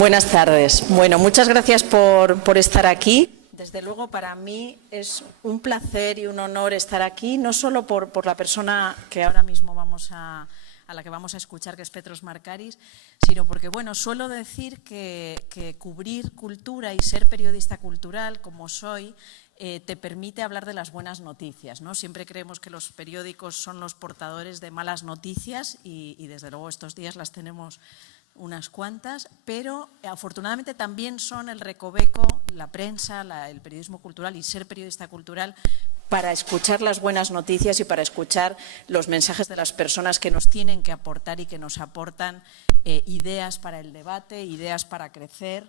Buenas tardes. Bueno, muchas gracias por estar aquí. Desde luego, para mí es un placer y un honor estar aquí, no solo por la persona que ahora mismo a la que vamos a escuchar, que es Petros Markaris, sino porque, bueno, suelo decir que cubrir cultura y ser periodista cultural, como soy, te permite hablar de las buenas noticias, ¿no? Siempre creemos que los periódicos son los portadores de malas noticias y desde luego estos días las tenemos unas cuantas, pero afortunadamente también son el recoveco, la prensa, el periodismo cultural y ser periodista cultural para escuchar las buenas noticias y para escuchar los mensajes de las personas que nos tienen que aportar y que nos aportan ideas para el debate, ideas para crecer,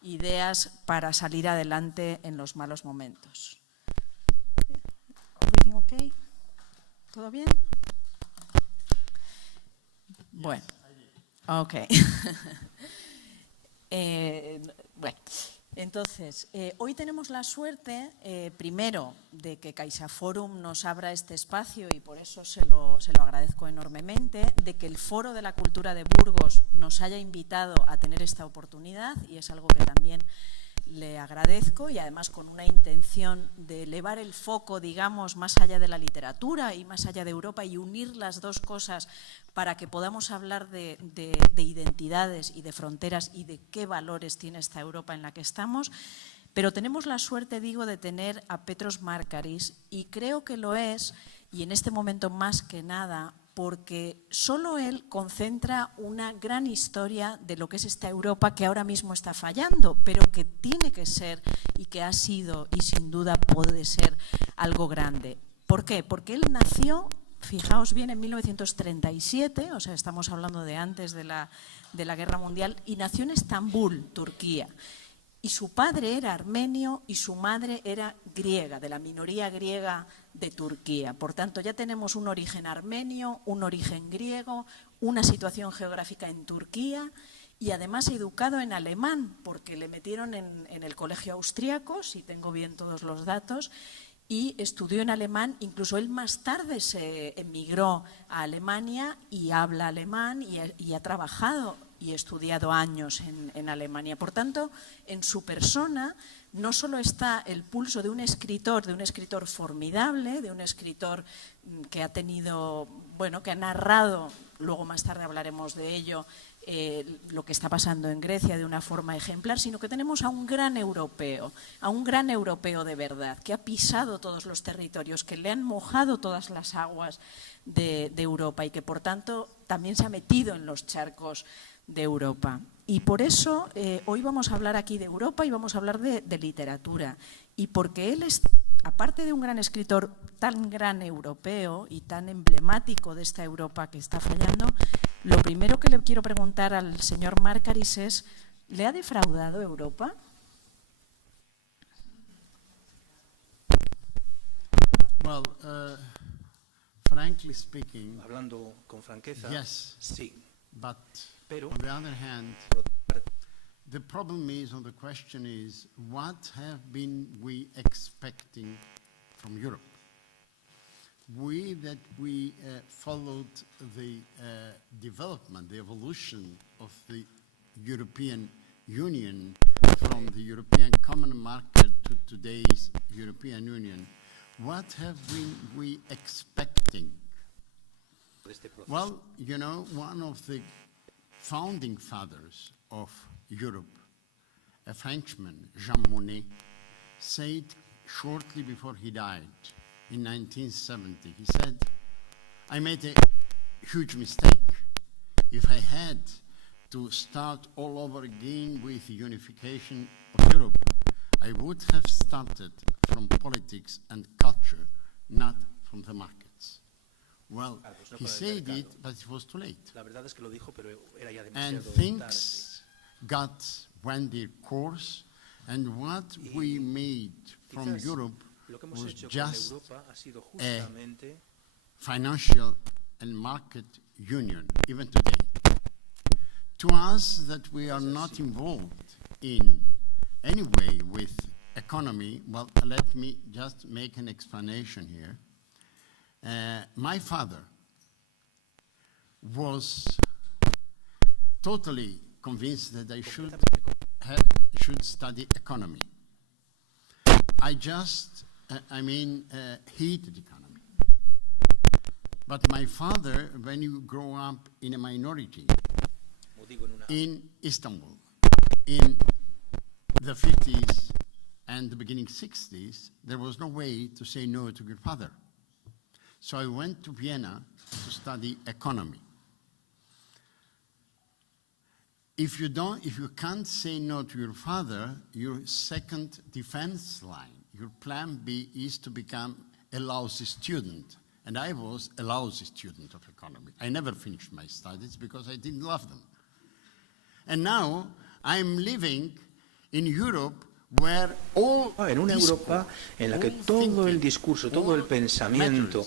ideas para salir adelante en los malos momentos. ¿Everything okay? ¿Todo bien? Bueno. Ok. Bueno, entonces, hoy tenemos la suerte, primero, de que CaixaForum nos abra este espacio y por eso se lo agradezco enormemente, de que el Foro de la Cultura de Burgos nos haya invitado a tener esta oportunidad y es algo que también le agradezco y además con una intención de elevar el foco, digamos, más allá de la literatura y más allá de Europa y unir las dos cosas para que podamos hablar de identidades y de fronteras y de qué valores tiene esta Europa en la que estamos. Pero tenemos la suerte, digo, de tener a Petros Markaris y creo que lo es, y en este momento más que nada, porque solo él concentra una gran historia de lo que es esta Europa que ahora mismo está fallando, pero que tiene que ser y que ha sido y sin duda puede ser algo grande. ¿Por qué? Porque él nació, fijaos bien, en 1937, o sea, estamos hablando de antes de la Guerra Mundial, y nació en Estambul, Turquía. Y su padre era armenio y su madre era griega, de la minoría griega de Turquía. Por tanto, ya tenemos un origen armenio, un origen griego, una situación geográfica en Turquía y además educado en alemán, porque le metieron en el colegio austriaco, si tengo bien todos los datos, y estudió en alemán. Incluso él más tarde se emigró a Alemania y habla alemán y ha trabajado y estudiado años en Alemania. Por tanto, en su persona no solo está el pulso de un escritor formidable, de un escritor que ha tenido, bueno, que ha narrado, luego más tarde hablaremos de ello, lo que está pasando en Grecia de una forma ejemplar, sino que tenemos a un gran europeo de verdad, que ha pisado todos los territorios, que le han mojado todas las aguas de Europa y que por tanto también se ha metido en los charcos de Europa. Y por eso hoy vamos a hablar aquí de Europa y vamos a hablar de literatura. Y porque él es, aparte de un gran escritor tan gran europeo y tan emblemático de esta Europa que está fallando, lo primero que le quiero preguntar al señor Markaris es, ¿le ha defraudado Europa? Well, frankly speaking, hablando con franqueza, yes, sí. Pero on the other hand, the problem is, or the question is, what have been we expecting from Europe? We followed the development, the evolution of the European Union from the European Common Market to today's European Union. What have we expecting? Well, you know, one of the founding fathers of Europe, a Frenchman, Jean Monnet, said shortly before he died in 1970, he said, I made a huge mistake. If I had to start all over again with the unification of Europe, I would have started from politics and culture, not from the markets. Well, he said it, but it was too late. La verdad es que lo dijo, pero era ya And demasiado things went their course, and what we made from Europe was just a financial and market union, even today. To us that we are not involved in any way with economy, well, let me just make an explanation here. My father was totally convinced that I should study economy. I just, hated economy. But my father, when you grow up in a minority in Istanbul in the 50s and the beginning 60s, there was no way to say no to your father. So I went to Vienna to study economy. If you can't say no to your father, your second defense line, your plan B is to become a lousy student. And I was a lousy student of economy. I never finished my studies because I didn't love them. And now I'm living in Europe where en una Europa en la que todo el discurso, todo el pensamiento,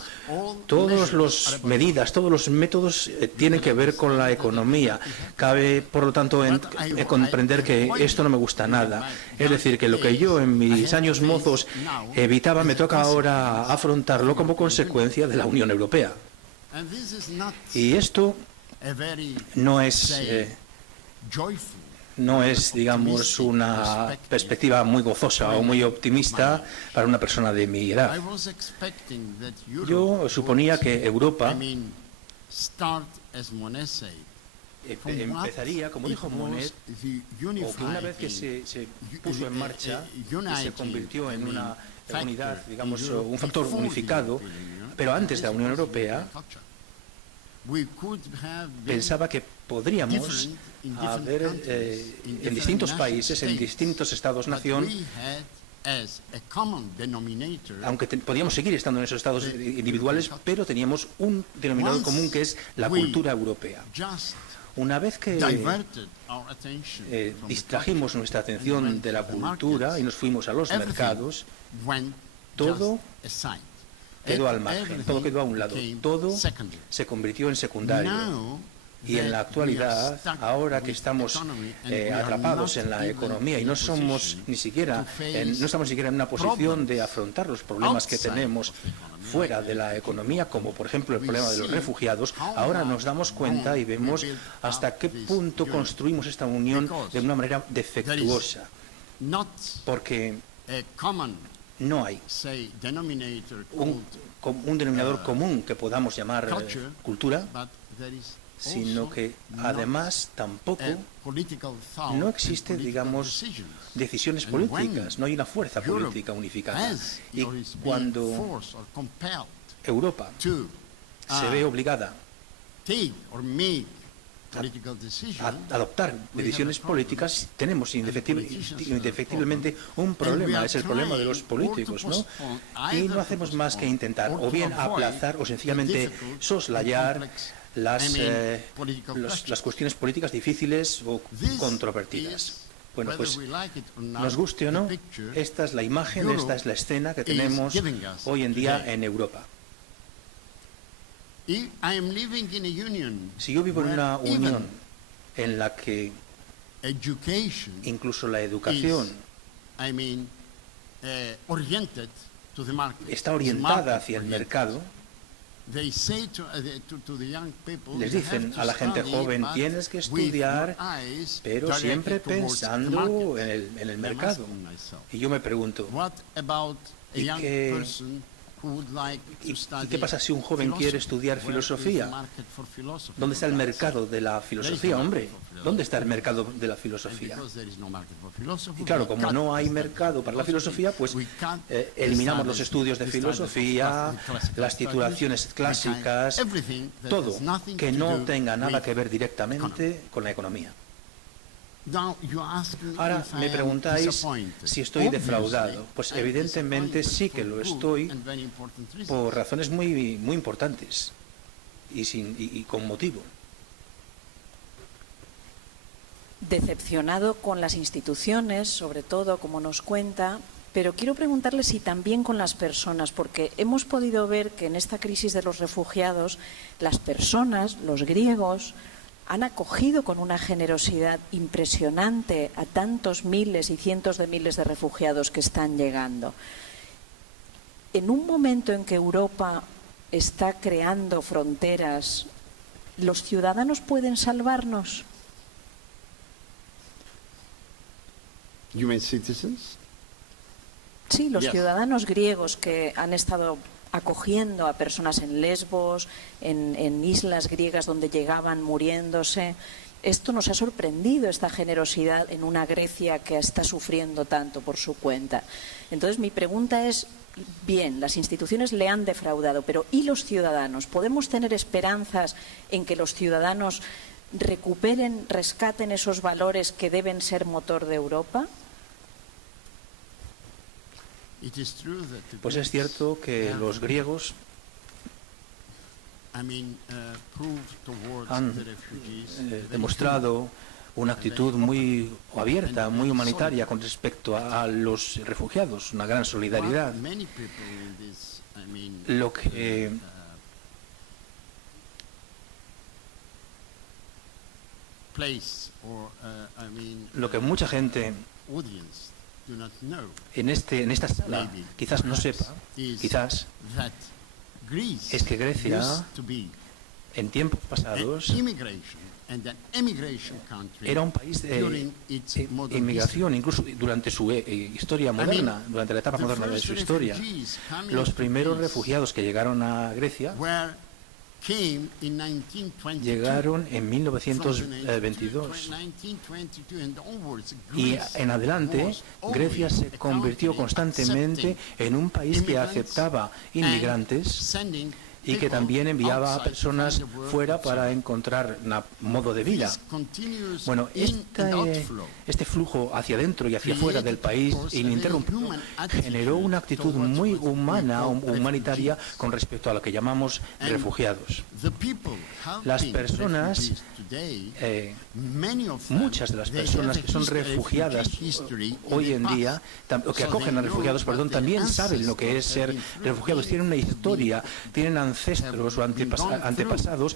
todas las medidas, todos los métodos tienen que ver con la economía. Cabe, por lo tanto, comprender que esto no me gusta nada. Es decir, que lo que yo en mis años mozos evitaba, me toca ahora afrontarlo como consecuencia de la Unión Europea. Y esto no es, digamos, una perspectiva muy gozosa o muy optimista para una persona de mi edad. Yo suponía que Europa empezaría, como dijo Monnet, o que una vez que se puso en marcha y se convirtió en una unidad, digamos, un factor unificado, pero antes de la Unión Europea, pensaba que podríamos haber en distintos países, en distintos estados-nación, aunque podíamos seguir estando en esos estados individuales, pero teníamos un denominador común que es la cultura europea. Una vez que distrajimos nuestra atención de la cultura y nos fuimos a los mercados, todo quedó al margen, todo quedó a un lado, todo se convirtió en secundario. Y en la actualidad, ahora que estamos atrapados en la economía y no estamos ni siquiera en una posición de afrontar los problemas que tenemos fuera de la economía, como por ejemplo el problema de los refugiados, ahora nos damos cuenta y vemos hasta qué punto construimos esta unión de una manera defectuosa, porque no hay un denominador común que podamos llamar cultura, sino que además tampoco no existe, digamos, decisiones políticas, no hay una fuerza política unificada. Y cuando Europa se ve obligada a adoptar decisiones políticas, tenemos indefectiblemente un problema, es el problema de los políticos, ¿no? Y no hacemos más que intentar o bien aplazar o sencillamente soslayar las cuestiones políticas difíciles o controvertidas. Bueno, pues nos guste o no, esta es la imagen, esta es la escena que tenemos hoy en día en Europa. Si yo vivo en una unión en la que incluso la educación está orientada hacia el mercado, les dicen a la gente joven, tienes que estudiar, pero siempre pensando en el mercado. Y yo me pregunto, ¿y qué pasa si un joven quiere estudiar filosofía? ¿Dónde está el mercado de la filosofía, hombre? ¿Dónde está el mercado de la filosofía? Y claro, como no hay mercado para la filosofía, pues eliminamos los estudios de filosofía, las titulaciones clásicas, todo que no tenga nada que ver directamente con la economía. Ahora me preguntáis si estoy defraudado. Pues evidentemente sí que lo estoy por razones muy importantes y con motivo. Decepcionado con las instituciones, sobre todo, como nos cuenta, pero quiero preguntarle si también con las personas, porque hemos podido ver que en esta crisis de los refugiados, las personas, los griegos, han acogido con una generosidad impresionante a tantos miles y cientos de miles de refugiados que están llegando. En un momento en que Europa está creando fronteras, ¿los ciudadanos pueden salvarnos? You mean citizens? Sí, los Yes. ciudadanos griegos que han estado acogiendo a personas en Lesbos, en islas griegas donde llegaban muriéndose. Esto nos ha sorprendido, esta generosidad en una Grecia que está sufriendo tanto por su cuenta. Entonces, mi pregunta es, bien, las instituciones le han defraudado, pero ¿y los ciudadanos? ¿Podemos tener esperanzas en que los ciudadanos recuperen, rescaten esos valores que deben ser motor de Europa? Pues es cierto que los griegos han demostrado una actitud muy abierta, muy humanitaria con respecto a los refugiados, una gran solidaridad. Lo que mucha gente en esta sala quizás no sepa, quizás, es que Grecia, en tiempos pasados, era un país de inmigración, incluso durante su historia moderna, durante la etapa moderna de su historia. Los primeros refugiados que llegaron a Grecia llegaron en 1922 y en adelante Grecia se convirtió constantemente en un país que aceptaba inmigrantes y que también enviaba a personas fuera para encontrar un modo de vida. Bueno, este flujo hacia adentro y hacia afuera del país ininterrumpido generó una actitud muy humana, humanitaria, con respecto a lo que llamamos refugiados. Las personas, muchas de las personas que son refugiadas hoy en día, o que acogen a refugiados, también saben lo que es ser refugiados, tienen una historia, tienen ancestros o antepasados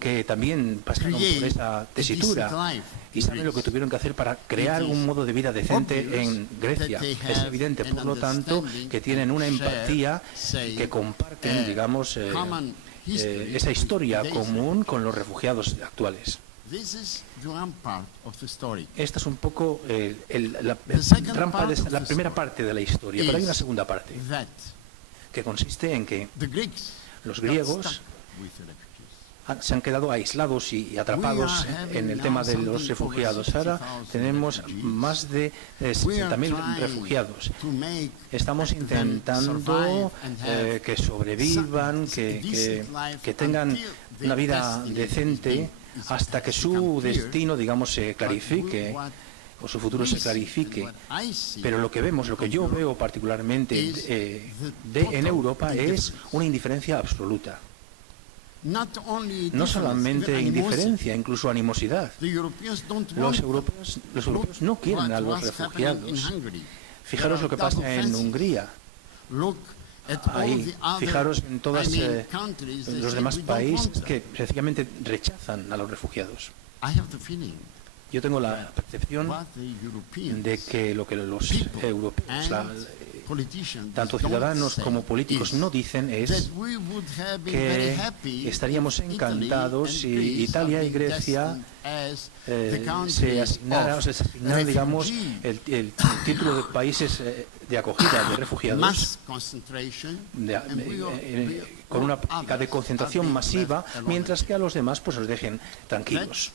que también pasaron por esa tesitura y saben lo que tuvieron que hacer para crear un modo de vida decente en Grecia. Es evidente, por lo tanto, que tienen una empatía, que comparten, digamos, esa historia común con los refugiados actuales. Esta es un poco la primera parte de la historia, pero hay una segunda parte que consiste en que los griegos se han quedado aislados y atrapados en el tema de los refugiados. Ahora tenemos más de 60.000 refugiados. Estamos intentando que sobrevivan, que tengan una vida decente hasta que su destino, digamos, se clarifique o su futuro se clarifique. Pero lo que yo veo particularmente en Europa es una indiferencia absoluta. No solamente indiferencia, incluso animosidad. Los europeos no quieren a los refugiados. Fijaros lo que pasa en Hungría. Ahí, fijaros en todos los demás países que sencillamente rechazan a los refugiados. Yo tengo la percepción de que lo que los europeos, tanto ciudadanos como políticos, no dicen es que estaríamos encantados si Italia y Grecia se asignaran, digamos, el título de países de acogida de refugiados, con una política de concentración masiva, mientras que a los demás pues los dejen tranquilos.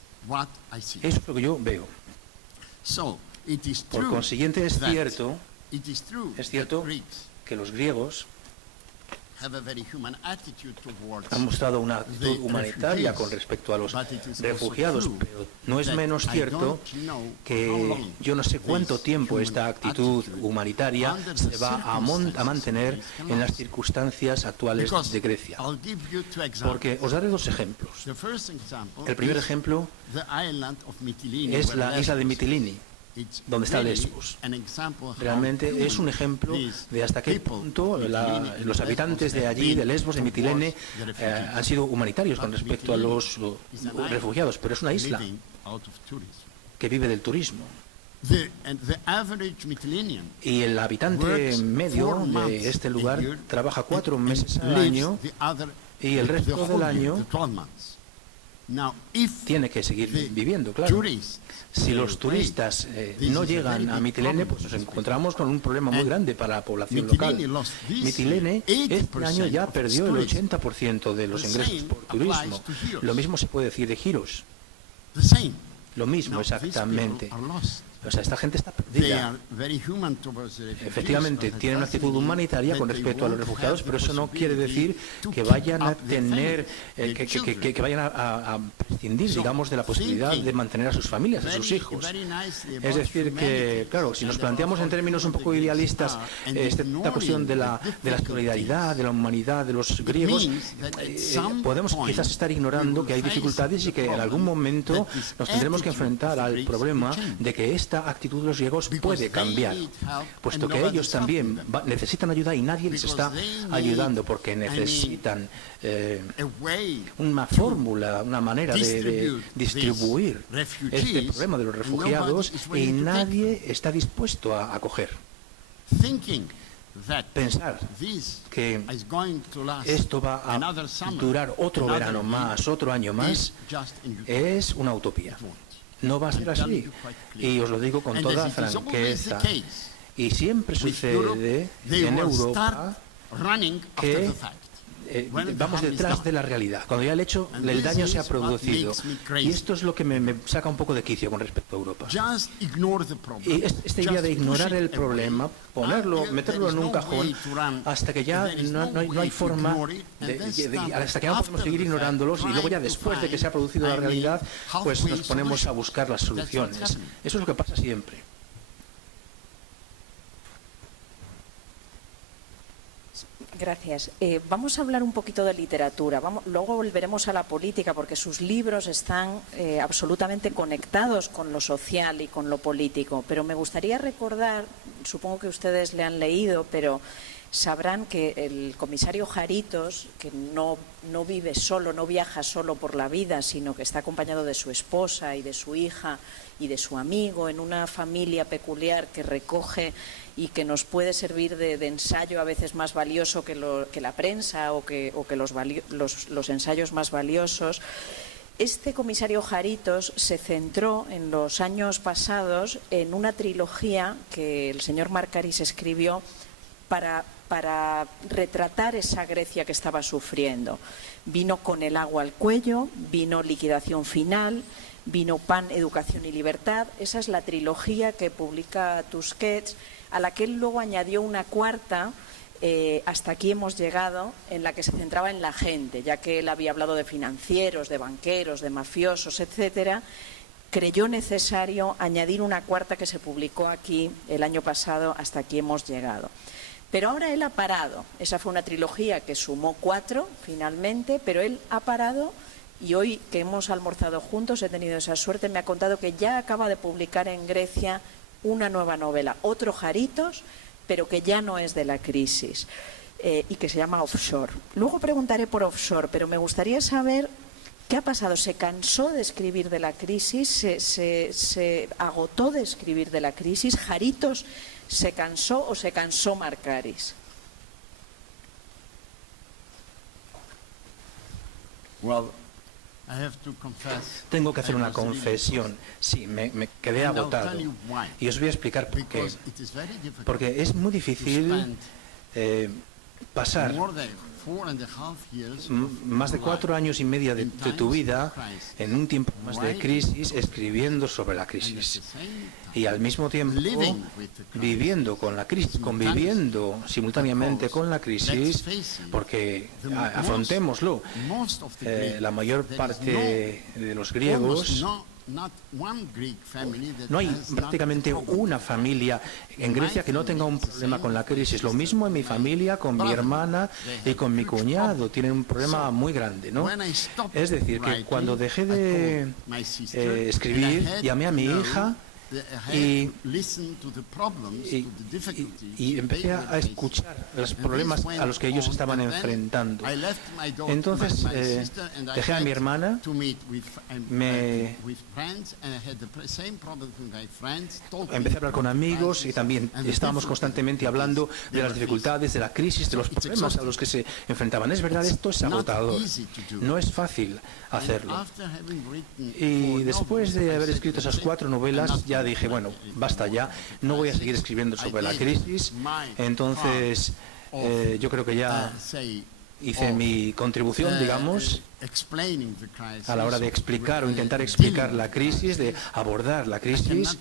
Eso es lo que yo veo. Por consiguiente, es cierto que los griegos han mostrado una actitud humanitaria con respecto a los refugiados, pero no es menos cierto que yo no sé cuánto tiempo esta actitud humanitaria se va a mantener en las circunstancias actuales de Grecia. Porque os daré dos ejemplos. El primer ejemplo es la isla de Mitilini, donde está Lesbos. Realmente es un ejemplo de hasta qué punto los habitantes de allí, de Lesbos, de Mitilene, han sido humanitarios con respecto a los refugiados, pero es una isla que vive del turismo. Y el habitante medio de este lugar trabaja 4 meses al año y el resto del año tiene que seguir viviendo, claro. Si los turistas no llegan a Mitilene, pues nos encontramos con un problema muy grande para la población local. Mitilene este año ya perdió el 80% de los ingresos por turismo. Lo mismo se puede decir de Giros. Lo mismo exactamente. O sea, esta gente está perdida. Efectivamente, tienen una actitud humanitaria con respecto a los refugiados, pero eso no quiere decir que vayan a tener, que vayan a prescindir, digamos, de la posibilidad de mantener a sus familias, a sus hijos. Es decir, que, claro, si nos planteamos en términos un poco idealistas esta cuestión de la solidaridad, de la humanidad de los griegos, podemos quizás estar ignorando que hay dificultades y que en algún momento nos tendremos que enfrentar al problema de que esta actitud de los griegos puede cambiar, puesto que ellos también necesitan ayuda y nadie les está ayudando, porque necesitan una fórmula, una manera de distribuir este problema de los refugiados y nadie está dispuesto a acoger. Pensar que esto va a durar otro verano más, otro año más, es una utopía. No va a ser así, y os lo digo con toda franqueza. Y siempre sucede en Europa que vamos detrás de la realidad, cuando ya el daño se ha producido. Y esto es lo que me saca un poco de quicio con respecto a Europa. Y esta idea de ignorar el problema, meterlo en un cajón, hasta que ya no hay forma, hasta que ya no podemos seguir ignorándolos, y luego ya después de que se ha producido la realidad, pues nos ponemos a buscar las soluciones. Eso es lo que pasa siempre. Gracias. Vamos a hablar un poquito de literatura. Luego volveremos a la política, porque sus libros están absolutamente conectados con lo social y con lo político. Pero me gustaría recordar, supongo que ustedes le han leído, pero sabrán que el comisario Jaritos, que no vive solo, no viaja solo por la vida, sino que está acompañado de su esposa y de su hija y de su amigo, en una familia peculiar que recoge y que nos puede servir de ensayo a veces más valioso que la prensa o que los ensayos más valiosos. Este comisario Jaritos se centró en los años pasados en una trilogía que el señor Markaris escribió para retratar esa Grecia que estaba sufriendo. Vino Con el agua al cuello, vino Liquidación final, vino Pan, educación y libertad. Esa es la trilogía que publica Tusquets, a la que él luego añadió una cuarta, Hasta aquí hemos llegado, en la que se centraba en la gente, ya que él había hablado de financieros, de banqueros, de mafiosos, etcétera. Creyó necesario añadir una cuarta que se publicó aquí el año pasado, Hasta aquí hemos llegado. Pero ahora él ha parado. Esa fue una trilogía que sumó 4 finalmente, pero él ha parado, y hoy que hemos almorzado juntos he tenido esa suerte. Me ha contado que ya acaba de publicar en Grecia una nueva novela, otro Jaritos, pero que ya no es de la crisis, y que se llama Offshore. Luego preguntaré por Offshore, pero me gustaría saber qué ha pasado. ¿Se cansó de escribir de la crisis? ¿Se agotó de escribir de la crisis? ¿Jaritos se cansó o se cansó Markaris? Tengo que hacer una confesión. Sí, me quedé agotado. Y os voy a explicar por qué. Porque es muy difícil pasar más de 4 años y medio de tu vida en un tiempo más de crisis, escribiendo sobre la crisis, y al mismo tiempo viviendo con la crisis, conviviendo simultáneamente con la crisis, porque afrontémoslo, la mayor parte de los griegos, no hay prácticamente una familia en Grecia que no tenga un problema con la crisis. Lo mismo en mi familia, con mi hermana y con mi cuñado. Tienen un problema muy grande, ¿no? Es decir, que cuando dejé de escribir, llamé a mi hija y empecé a escuchar los problemas a los que ellos estaban enfrentando. Entonces dejé a mi hermana, empecé a hablar con amigos y también estábamos constantemente hablando de las dificultades, de la crisis, de los problemas a los que se enfrentaban. Es verdad, esto es agotador, no es fácil hacerlo. Y después de haber escrito esas 4 novelas, ya dije, bueno, basta ya, no voy a seguir escribiendo sobre la crisis. Entonces, yo creo que ya hice mi contribución, digamos, a la hora de explicar o intentar explicar la crisis, de abordar la crisis,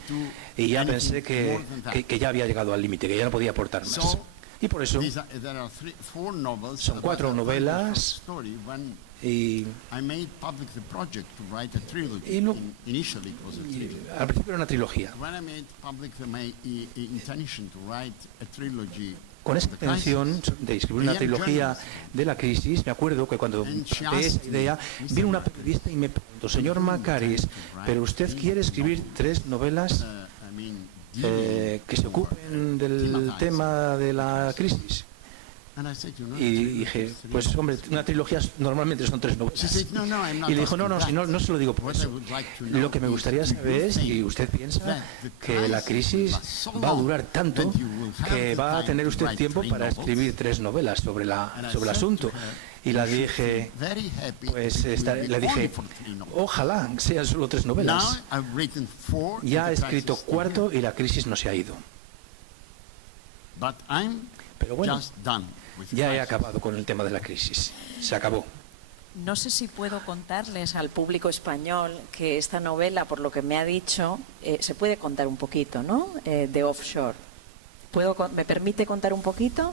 y ya pensé que ya había llegado al límite, que ya no podía aportar más. Y por eso son 4 novelas. Y al principio era una trilogía. Con esa intención de escribir una trilogía de la crisis, me acuerdo que cuando planteé esa idea, vino una periodista y me preguntó: señor Macariz, ¿pero usted quiere escribir 3 novelas que se ocupen del tema de la crisis? Y dije, pues hombre, una trilogía normalmente son 3 novelas. Y le dijo, no se lo digo por eso. Lo que me gustaría saber es si usted piensa que la crisis va a durar tanto que va a tener usted tiempo para escribir 3 novelas sobre el asunto. Y le dije, ojalá sean solo 3 novelas. Ya he escrito 4 y la crisis no se ha ido. Pero bueno, ya he acabado con el tema de la crisis. Se acabó. No sé si puedo contarles al público español que esta novela, por lo que me ha dicho, se puede contar un poquito, ¿no? De Offshore. ¿Me permite contar un poquito?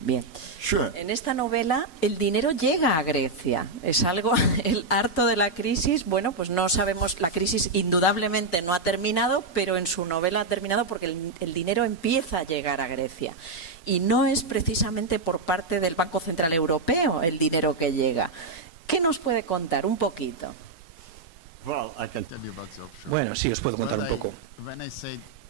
Bien. Sure. En esta novela el dinero llega a Grecia. Es algo, el harto de la crisis, bueno, pues no sabemos, la crisis indudablemente no ha terminado, pero en su novela ha terminado porque el dinero empieza a llegar a Grecia. Y no es precisamente por parte del Banco Central Europeo el dinero que llega. ¿Qué nos puede contar un poquito? Bueno, sí, os puedo contar un poco.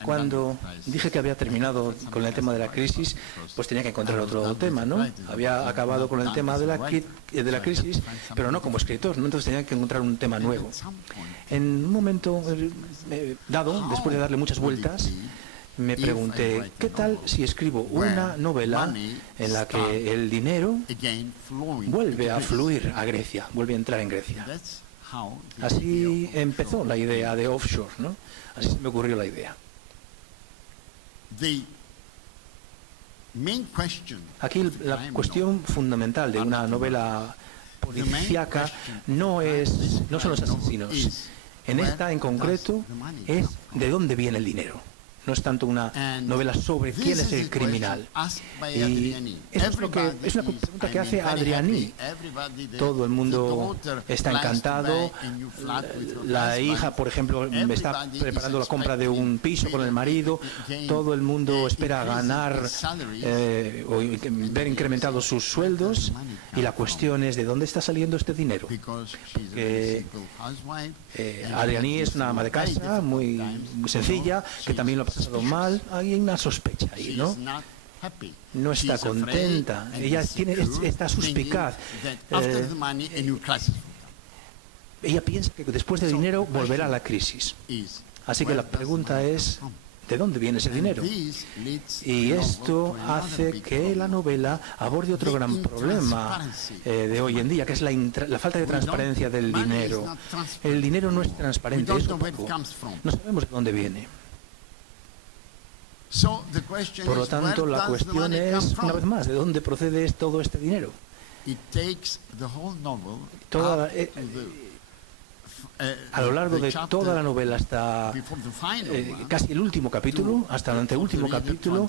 Cuando dije que había terminado con el tema de la crisis, pues tenía que encontrar otro tema, ¿no? Había acabado con el tema de la crisis, pero no como escritor, ¿no? Entonces tenía que encontrar un tema nuevo. En un momento dado, después de darle muchas vueltas, me pregunté, ¿qué tal si escribo una novela en la que el dinero vuelve a fluir a Grecia, vuelve a entrar en Grecia? Así empezó la idea de Offshore, ¿no? Así se me ocurrió la idea. Aquí la cuestión fundamental de una novela policíaca no son los asesinos. En esta en concreto es de dónde viene el dinero. No es tanto una novela sobre quién es el criminal. Y esto es una pregunta que hace Adriani. Todo el mundo está encantado. La hija, por ejemplo, está preparando la compra de un piso con el marido. Todo el mundo espera ganar o ver incrementados sus sueldos. Y la cuestión es, ¿de dónde está saliendo este dinero? Porque Adriani es una ama de casa muy sencilla, que también lo ha pasado mal. Hay una sospecha ahí, ¿no? No está contenta. Ella está suspicaz. Ella piensa que después del dinero volverá la crisis. Así que la pregunta es, ¿de dónde viene ese dinero? Y esto hace que la novela aborde otro gran problema de hoy en día, que es la falta de transparencia del dinero. El dinero no es transparente, es opaco. No sabemos de dónde viene. Por lo tanto, la cuestión es, una vez más, ¿de dónde procede todo este dinero? A lo largo de toda la novela hasta casi el último capítulo, hasta el anteúltimo capítulo,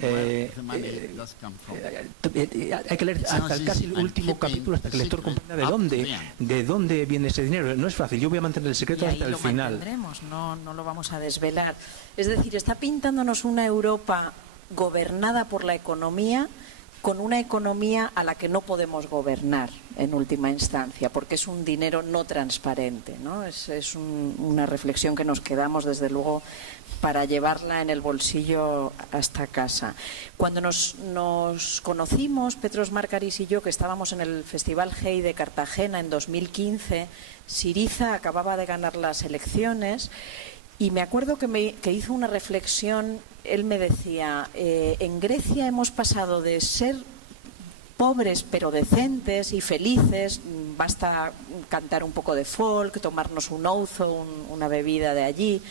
hay que leer hasta casi el último capítulo hasta que el lector comprenda de dónde viene ese dinero. No es fácil, yo voy a mantener el secreto hasta el final. No lo vamos a desvelar. Es decir, está pintándonos una Europa gobernada por la economía con una economía a la que no podemos gobernar en última instancia, porque es un dinero no transparente, ¿no? Es una reflexión que nos quedamos, desde luego, para llevarla en el bolsillo hasta casa. Cuando nos conocimos, Petros Markaris y yo, que estábamos en el Festival Hey de Cartagena en 2015, Syriza acababa de ganar las elecciones y me acuerdo que hizo una reflexión. Él me decía, en Grecia hemos pasado de ser pobres pero decentes y felices, basta cantar un poco de folk, tomarnos un ouzo, una bebida de allí,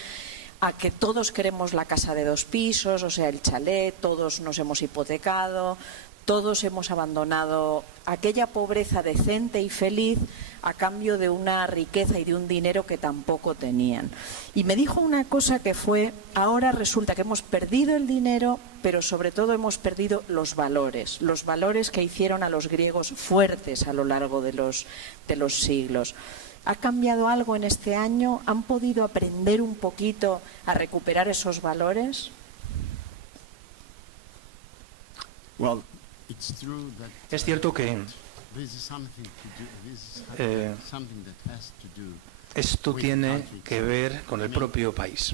a que todos queremos la casa de 2 pisos, o sea, el chalet, todos nos hemos hipotecado, todos hemos abandonado aquella pobreza decente y feliz a cambio de una riqueza y de un dinero que tampoco tenían. Y me dijo una cosa que fue, ahora resulta que hemos perdido el dinero, pero sobre todo hemos perdido los valores que hicieron a los griegos fuertes a lo largo de los siglos. ¿Ha cambiado algo en este año? ¿Han podido aprender un poquito a recuperar esos valores? Es cierto que esto tiene que ver con el propio país.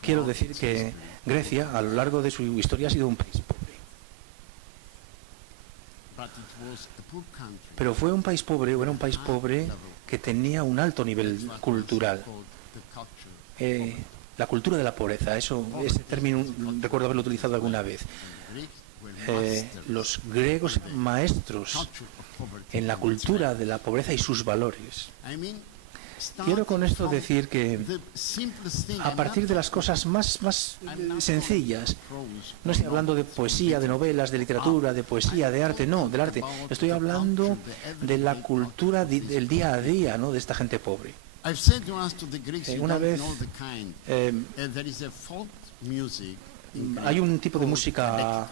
Quiero decir que Grecia, a lo largo de su historia, ha sido un país pobre. Pero fue un país pobre, o era un país pobre que tenía un alto nivel cultural. La cultura de la pobreza, ese término recuerdo haberlo utilizado alguna vez. Los griegos maestros en la cultura de la pobreza y sus valores. Quiero con esto decir que a partir de las cosas más sencillas, no estoy hablando de poesía, de novelas, de literatura, de poesía, de arte, no, del arte. Estoy hablando de la cultura del día a día, ¿no?, de esta gente pobre. Una vez hay un tipo de música,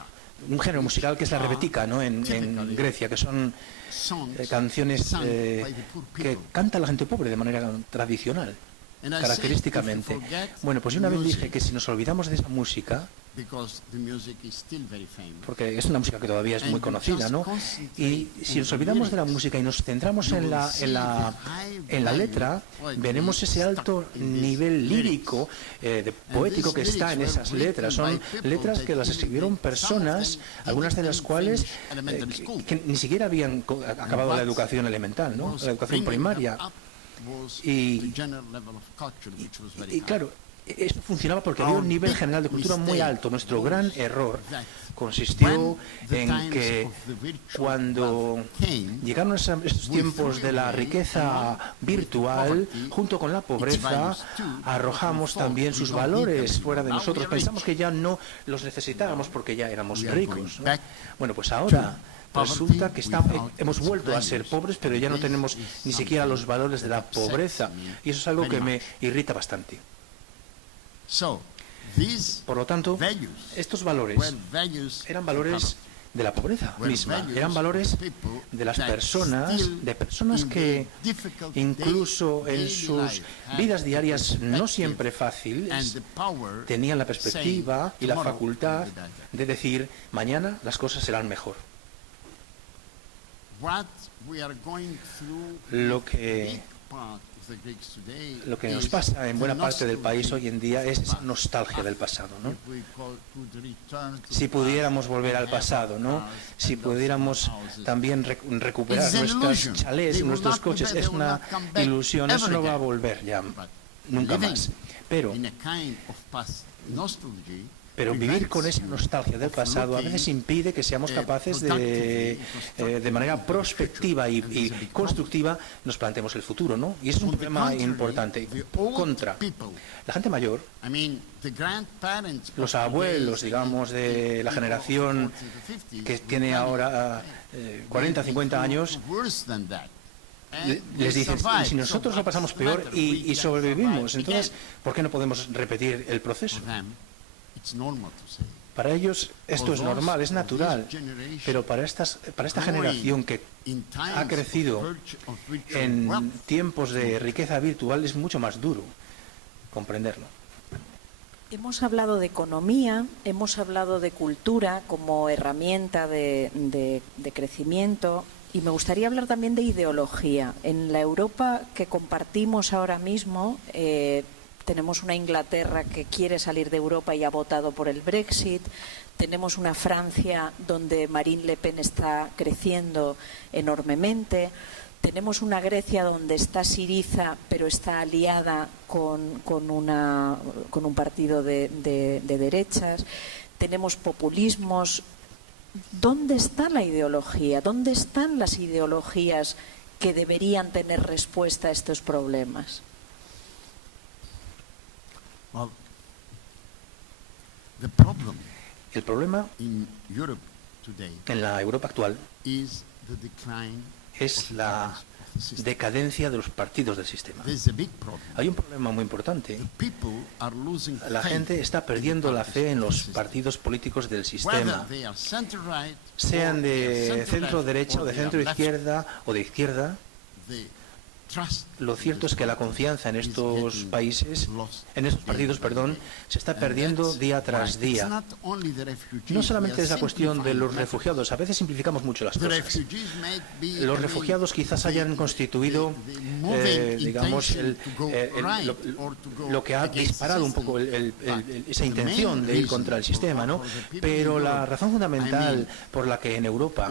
un género musical que es la rebetika, ¿no?, en Grecia, que son canciones que canta la gente pobre de manera tradicional, característicamente. Bueno, pues yo una vez dije que si nos olvidamos de esa música, porque es una música que todavía es muy conocida, ¿no?, y si nos olvidamos de la música y nos centramos en la letra, veremos ese alto nivel lírico, poético que está en esas letras. Son letras que las escribieron personas, algunas de las cuales que ni siquiera habían acabado la educación elemental, ¿no?, la educación primaria. Y claro, eso funcionaba porque había un nivel general de cultura muy alto. Nuestro gran error consistió en que cuando llegaron esos tiempos de la riqueza virtual, junto con la pobreza, arrojamos también sus valores fuera de nosotros. Pensamos que ya no los necesitábamos porque ya éramos ricos, ¿no? Bueno, pues ahora resulta que hemos vuelto a ser pobres, pero ya no tenemos ni siquiera los valores de la pobreza. Y eso es algo que me irrita bastante. Por lo tanto, estos valores eran valores de la pobreza misma, eran valores de las personas, que incluso en sus vidas diarias no siempre fáciles, tenían la perspectiva y la facultad de decir, mañana las cosas serán mejor. Lo que nos pasa en buena parte del país hoy en día es esa nostalgia del pasado, ¿no? Si pudiéramos volver al pasado, ¿no?, si pudiéramos también recuperar nuestros chalés, nuestros coches, es una ilusión, eso no va a volver ya nunca más. Pero vivir con esa nostalgia del pasado a veces impide que seamos capaces de manera prospectiva y constructiva, nos planteemos el futuro, ¿no? Y ese es un problema importante. Contra la gente mayor, los abuelos, digamos, de la generación que tiene ahora 40, 50 años, les dicen, si nosotros lo pasamos peor y sobrevivimos, entonces, ¿por qué no podemos repetir el proceso? Para ellos esto es normal, es natural, pero para esta generación que ha crecido en tiempos de riqueza virtual es mucho más duro comprenderlo. Hemos hablado de economía, hemos hablado de cultura como herramienta de crecimiento y me gustaría hablar también de ideología. En la Europa que compartimos ahora mismo tenemos una Inglaterra que quiere salir de Europa y ha votado por el Brexit. Tenemos una Francia donde Marine Le Pen está creciendo enormemente. Tenemos una Grecia donde está Syriza, pero está aliada con un partido de derechas. Tenemos populismos. ¿Dónde está la ideología? ¿Dónde están las ideologías que deberían tener respuesta a estos problemas? Well, el problema in Europe today en la Europa actual is the decline es la decadencia de los partidos del sistema. Hay un problema muy importante. La gente está perdiendo la fe en los partidos políticos del sistema, sean de centro derecha o de centro izquierda o de izquierda. Lo cierto es que la confianza en estos países, en estos partidos, se está perdiendo día tras día. No solamente es la cuestión de los refugiados, a veces simplificamos mucho las cosas. Los refugiados quizás hayan constituido, digamos, lo que ha disparado un poco esa intención de ir contra el sistema, ¿no? Pero la razón fundamental por la que en Europa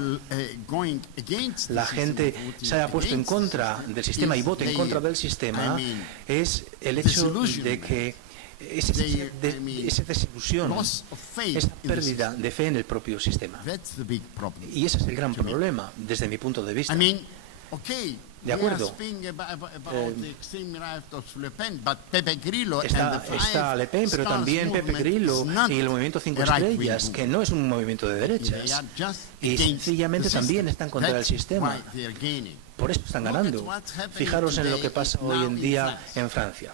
la gente se haya puesto en contra del sistema y vote en contra del sistema es el hecho de que esa desilusión, esa pérdida de fe en el propio sistema. Y ese es el gran problema desde mi punto de vista. De acuerdo. Está Le Pen, pero también Pepe Grillo y el movimiento 5 Estrellas, que no es un movimiento de derechas. Y sencillamente también están contra el sistema. Por eso están ganando. Fijaros en lo que pasa hoy en día en Francia.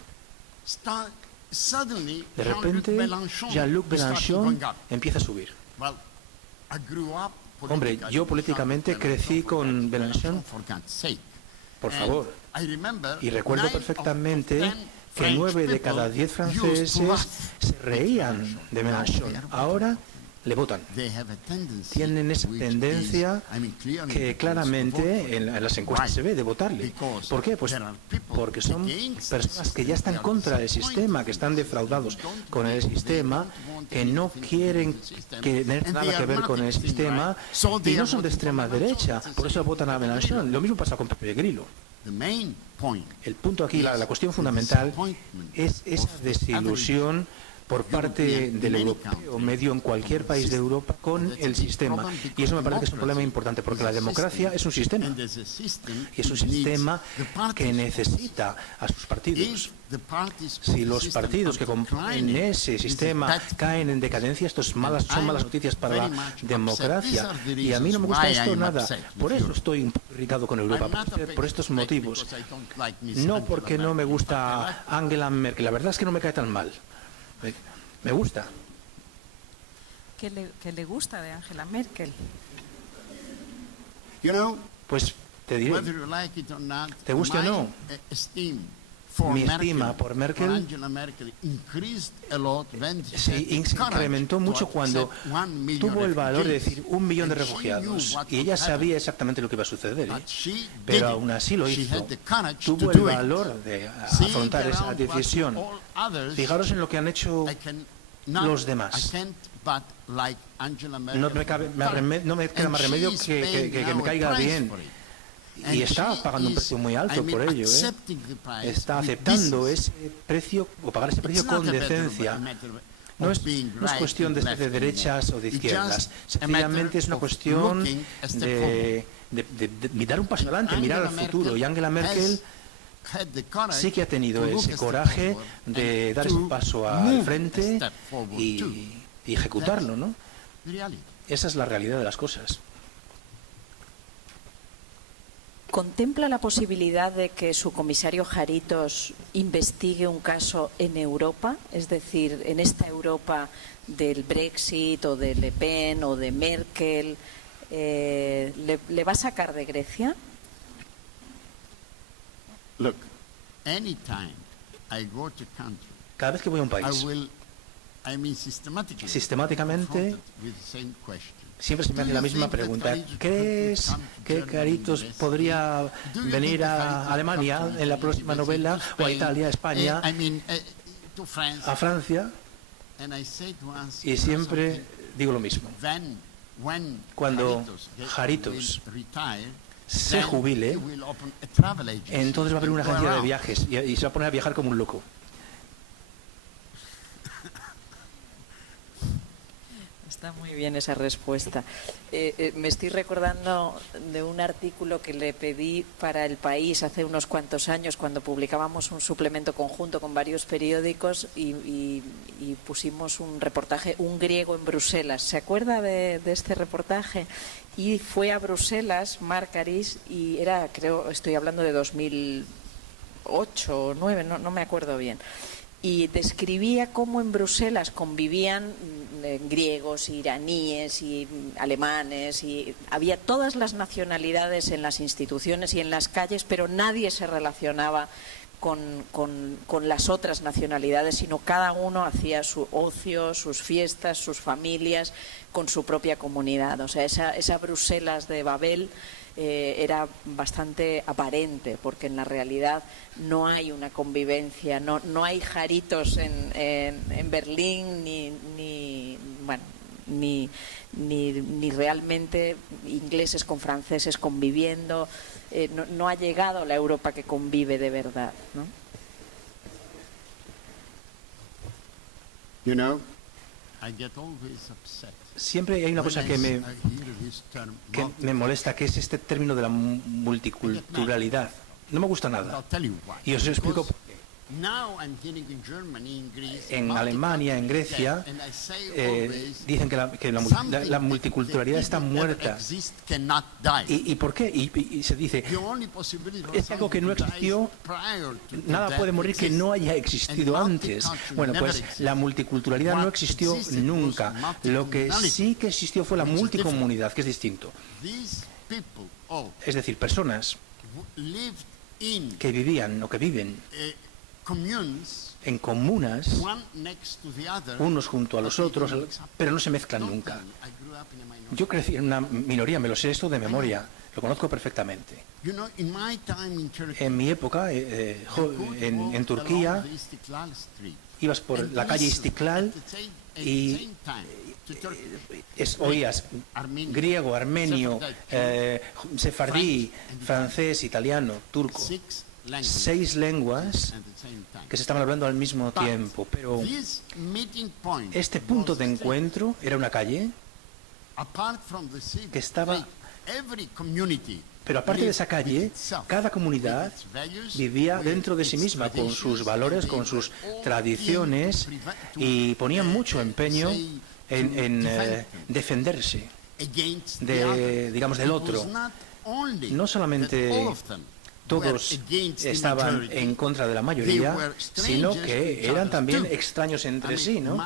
De repente, Jean-Luc Mélenchon empieza a subir. Hombre, yo políticamente crecí con Mélenchon, por favor. Y recuerdo perfectamente que 9 de cada 10 franceses se reían de Mélenchon. Ahora le votan. Tienen esa tendencia que claramente en las encuestas se ve de votarle. ¿Por qué? Pues porque son personas que ya están contra el sistema, que están defraudados con el sistema, que no quieren tener nada que ver con el sistema y no son de extrema derecha. Por eso votan a Mélenchon. Lo mismo pasa con Pepe Grillo. El punto aquí, la cuestión fundamental, es esa desilusión por parte del europeo medio en cualquier país de Europa con el sistema. Y eso me parece que es un problema importante, porque la democracia es un sistema. Y es un sistema que necesita a sus partidos. Si los partidos que componen ese sistema caen en decadencia, esto son malas noticias para la democracia. Y a mí no me gusta esto nada. Por eso estoy un poco irritado con Europa, por estos motivos. No porque no me gusta Angela Merkel, la verdad es que no me cae tan mal. Me gusta. ¿Qué le gusta de Angela Merkel? Pues te diré, te guste o no, mi estima por Merkel se incrementó mucho cuando tuvo el valor de decir 1 millón de refugiados. Y ella sabía exactamente lo que iba a suceder, pero aún así lo hizo. Tuvo el valor de afrontar esa decisión. Fijaros en lo que han hecho los demás. No me queda más remedio que me caiga bien. Y está pagando un precio muy alto por ello. Está aceptando ese precio o pagar ese precio con decencia. No es cuestión de ser de derechas o de izquierdas. Sencillamente es una cuestión de dar un paso adelante, mirar al futuro. Y Angela Merkel sí que ha tenido ese coraje de dar ese paso al frente y ejecutarlo, ¿no? Esa es la realidad de las cosas. ¿Contempla la posibilidad de que su comisario Jaritos investigue un caso en Europa? Es decir, en esta Europa del Brexit o de Le Pen o de Merkel, ¿le va a sacar de Grecia? Look, anytime I go to country, cada vez que voy a un país, sistemáticamente siempre se me hace la misma pregunta. ¿Crees que Caritos podría venir a Alemania en la próxima novela, o a Italia, a España, a Francia? Y siempre digo lo mismo. Cuando Jaritos se jubile, entonces va a haber una agencia de viajes y se va a poner a viajar como un loco. Está muy bien esa respuesta. Me estoy recordando de un artículo que le pedí para El País hace unos cuantos años, cuando publicábamos un suplemento conjunto con varios periódicos y pusimos un reportaje, un griego en Bruselas. ¿Se acuerda de este reportaje? Y fue a Bruselas, Márkaris, y era, creo, estoy hablando de 2008 o 2009, no me acuerdo bien. Y describía cómo en Bruselas convivían griegos, iraníes y alemanes, y había todas las nacionalidades en las instituciones y en las calles, pero nadie se relacionaba con las otras nacionalidades, sino cada uno hacía su ocio, sus fiestas, sus familias, con su propia comunidad. O sea, esa Bruselas de Babel era bastante aparente, porque en la realidad no hay una convivencia, no hay Jaritos en Berlín, ni realmente ingleses con franceses conviviendo. No ha llegado a la Europa que convive de verdad, ¿no? Siempre hay una cosa que me molesta, que es este término de la multiculturalidad. No me gusta nada. Y os explico por qué. En Alemania, en Grecia, dicen que la multiculturalidad está muerta. ¿Y por qué? Y se dice, es algo que no existió, nada puede morir que no haya existido antes. Bueno, pues la multiculturalidad no existió nunca. Lo que sí que existió fue la multicomunidad, que es distinto. Es decir, personas que vivían o que viven en comunas, unos junto a los otros, pero no se mezclan nunca. Yo crecí en una minoría, me lo sé esto de memoria, lo conozco perfectamente. En mi época, en Turquía, ibas por la calle Istiklal y oías griego, armenio, sefardí, francés, italiano, turco. 6 lenguas que se estaban hablando al mismo tiempo, pero este punto de encuentro era una calle que estaba, pero aparte de esa calle, cada comunidad vivía dentro de sí misma, con sus valores, con sus tradiciones, y ponían mucho empeño en defenderse digamos, del otro. No solamente todos estaban en contra de la mayoría, sino que eran también extraños entre sí, ¿no?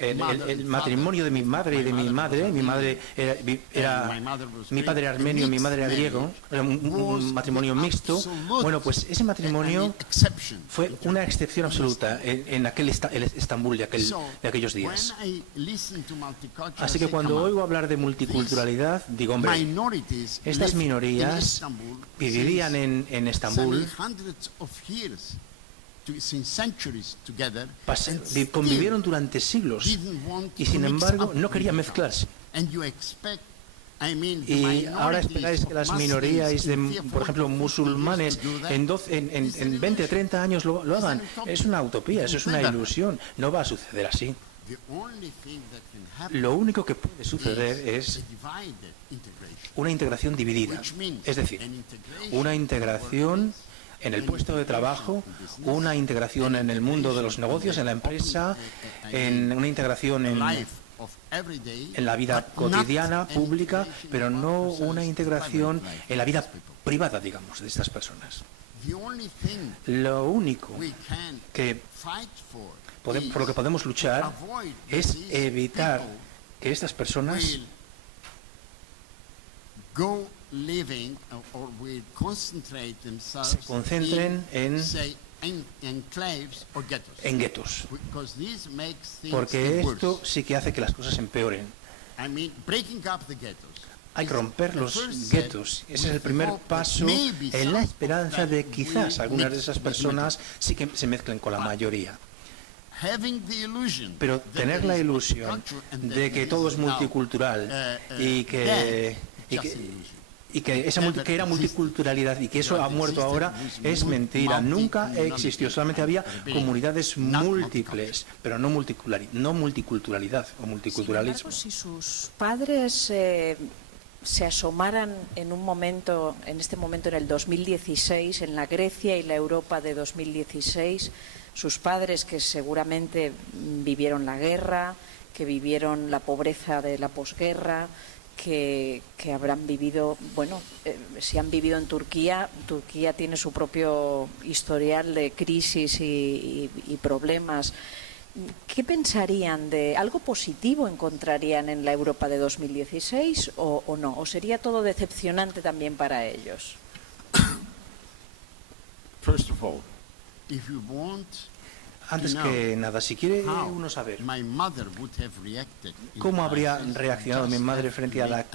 El matrimonio de mi madre y de mi madre mi padre era armenio, mi madre era griego, era un matrimonio mixto. Bueno, pues ese matrimonio fue una excepción absoluta en aquel Estambul de aquellos días. Así que cuando oigo hablar de multiculturalidad, digo, hombre, estas minorías vivirían en Estambul, convivieron durante siglos y sin embargo no querían mezclarse. Y ahora esperáis que las minorías, por ejemplo, musulmanes, en 20 o 30 años lo hagan. Es una utopía, eso es una ilusión. No va a suceder así. Lo único que puede suceder es una integración dividida. Es decir, una integración en el puesto de trabajo, una integración en el mundo de los negocios, en la empresa, en una integración en la vida cotidiana, pública, pero no una integración en la vida privada, digamos, de estas personas. Lo único por lo que podemos luchar es evitar que estas personas se concentren en en guetos. Porque esto sí que hace que las cosas empeoren. Hay que romper los guetos. Ese es el primer paso en la esperanza de quizás algunas de esas personas sí que se mezclen con la mayoría. Pero tener la ilusión de que todo es multicultural y que era multiculturalidad y que eso ha muerto ahora es mentira. Nunca existió, solamente había comunidades múltiples, pero no multiculturalidad o multiculturalismo. Si sus padres se asomaran en este momento en el 2016, en la Grecia y la Europa de 2016, sus padres que seguramente vivieron la guerra, que vivieron la pobreza de la posguerra, que habrán vivido, si han vivido en Turquía, Turquía tiene su propio historial de crisis y problemas. ¿Qué pensarían de algo positivo encontrarían en la Europa de 2016 o no? ¿O sería todo decepcionante también para ellos? First of all, if you want Antes que nada, si quiere uno saber cómo habría reaccionado mi madre frente a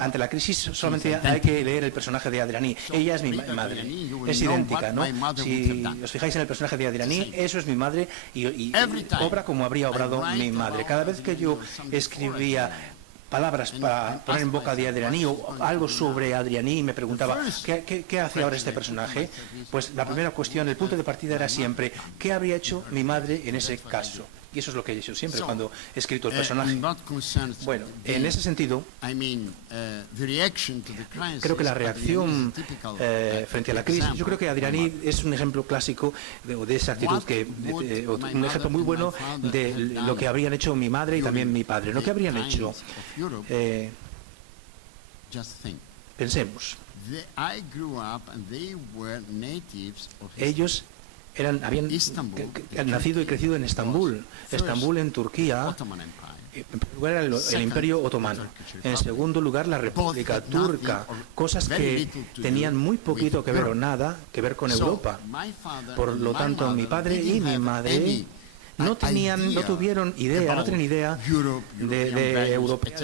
ante la crisis, solamente hay que leer el personaje de Adriani. Ella es mi madre, es idéntica, ¿no? Si os fijáis en el personaje de Adriani, eso es mi madre y obra como habría obrado mi madre. Cada vez que yo escribía palabras para poner en boca de Adriani o algo sobre Adriani y me preguntaba ¿qué hace ahora este personaje? Pues la primera cuestión, el punto de partida era siempre ¿qué habría hecho mi madre en ese caso? Y eso es lo que he hecho siempre cuando he escrito el personaje. Bueno, en ese sentido, creo que la reacción frente a la crisis, yo creo que Adriani es un ejemplo clásico de esa actitud, un ejemplo muy bueno de lo que habrían hecho mi madre y también mi padre. Lo que habrían hecho, pensemos, ellos habían nacido y crecido en Estambul, en Turquía. En primer lugar era el Imperio Otomano, en segundo lugar la República Turca, cosas que tenían muy poquito que ver o nada que ver con Europa. Por lo tanto, mi padre y mi madre no tenían idea de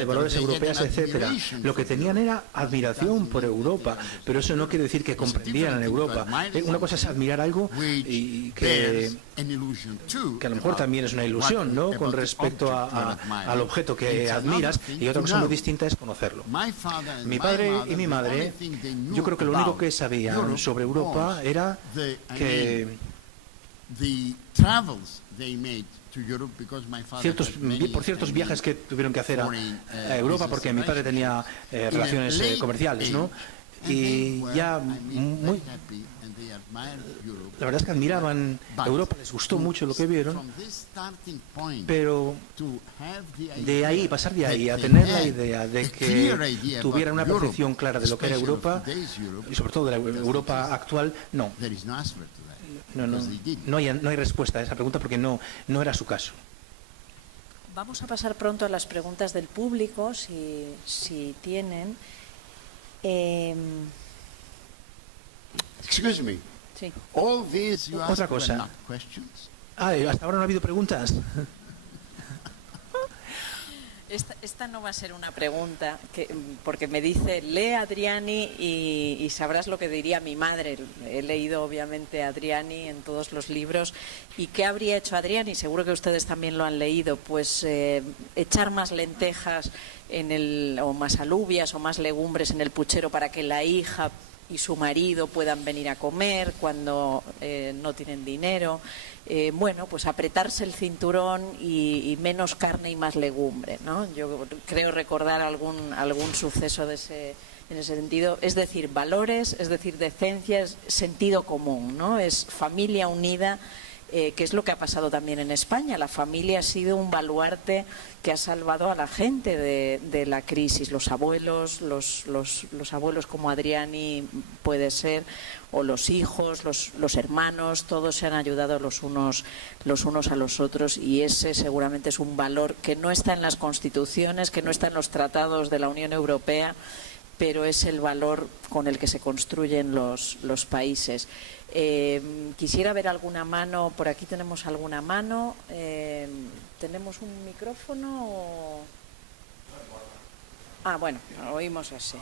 valores europeos, etcétera. Lo que tenían era admiración por Europa, pero eso no quiere decir que comprendieran Europa. Una cosa es admirar algo y que a lo mejor también es una ilusión, ¿no?, con respecto al objeto que admiras, y otra cosa muy distinta es conocerlo. Mi padre y mi madre, yo creo que lo único que sabían sobre Europa era que por ciertos viajes que tuvieron que hacer a Europa, porque mi padre tenía relaciones comerciales, ¿no? Y ya la verdad es que admiraban Europa, les gustó mucho lo que vieron, pero pasar de ahí a tener la idea de que tuvieran una percepción clara de lo que era Europa, y sobre todo de la Europa actual, no. No hay respuesta a esa pregunta porque no era su caso. Vamos a pasar pronto a las preguntas del público, si tienen. Excuse me. Sí. Otra cosa. Hasta ahora no ha habido preguntas. Esta no va a ser una pregunta, porque me dice, lee Adriani y sabrás lo que diría mi madre. He leído obviamente a Adriani en todos los libros. ¿Y qué habría hecho Adriani? Seguro que ustedes también lo han leído. Pues echar más lentejas o más alubias o más legumbres en el puchero para que la hija y su marido puedan venir a comer cuando no tienen dinero. Pues apretarse el cinturón y menos carne y más legumbre, ¿no? Yo creo recordar algún suceso en ese sentido. Es decir, valores, es decir, decencia, es sentido común, ¿no? Es familia unida, que es lo que ha pasado también en España. La familia ha sido un baluarte que ha salvado a la gente de la crisis. Los abuelos, los abuelos como Adriani puede ser, o los hijos, los hermanos, todos se han ayudado los unos a los otros, y ese seguramente es un valor que no está en las constituciones, que no está en los tratados de la Unión Europea, pero es el valor con el que se construyen los países. Quisiera ver alguna mano, por aquí tenemos alguna mano. ¿Tenemos un micrófono? O... Ah, bueno, oímos así.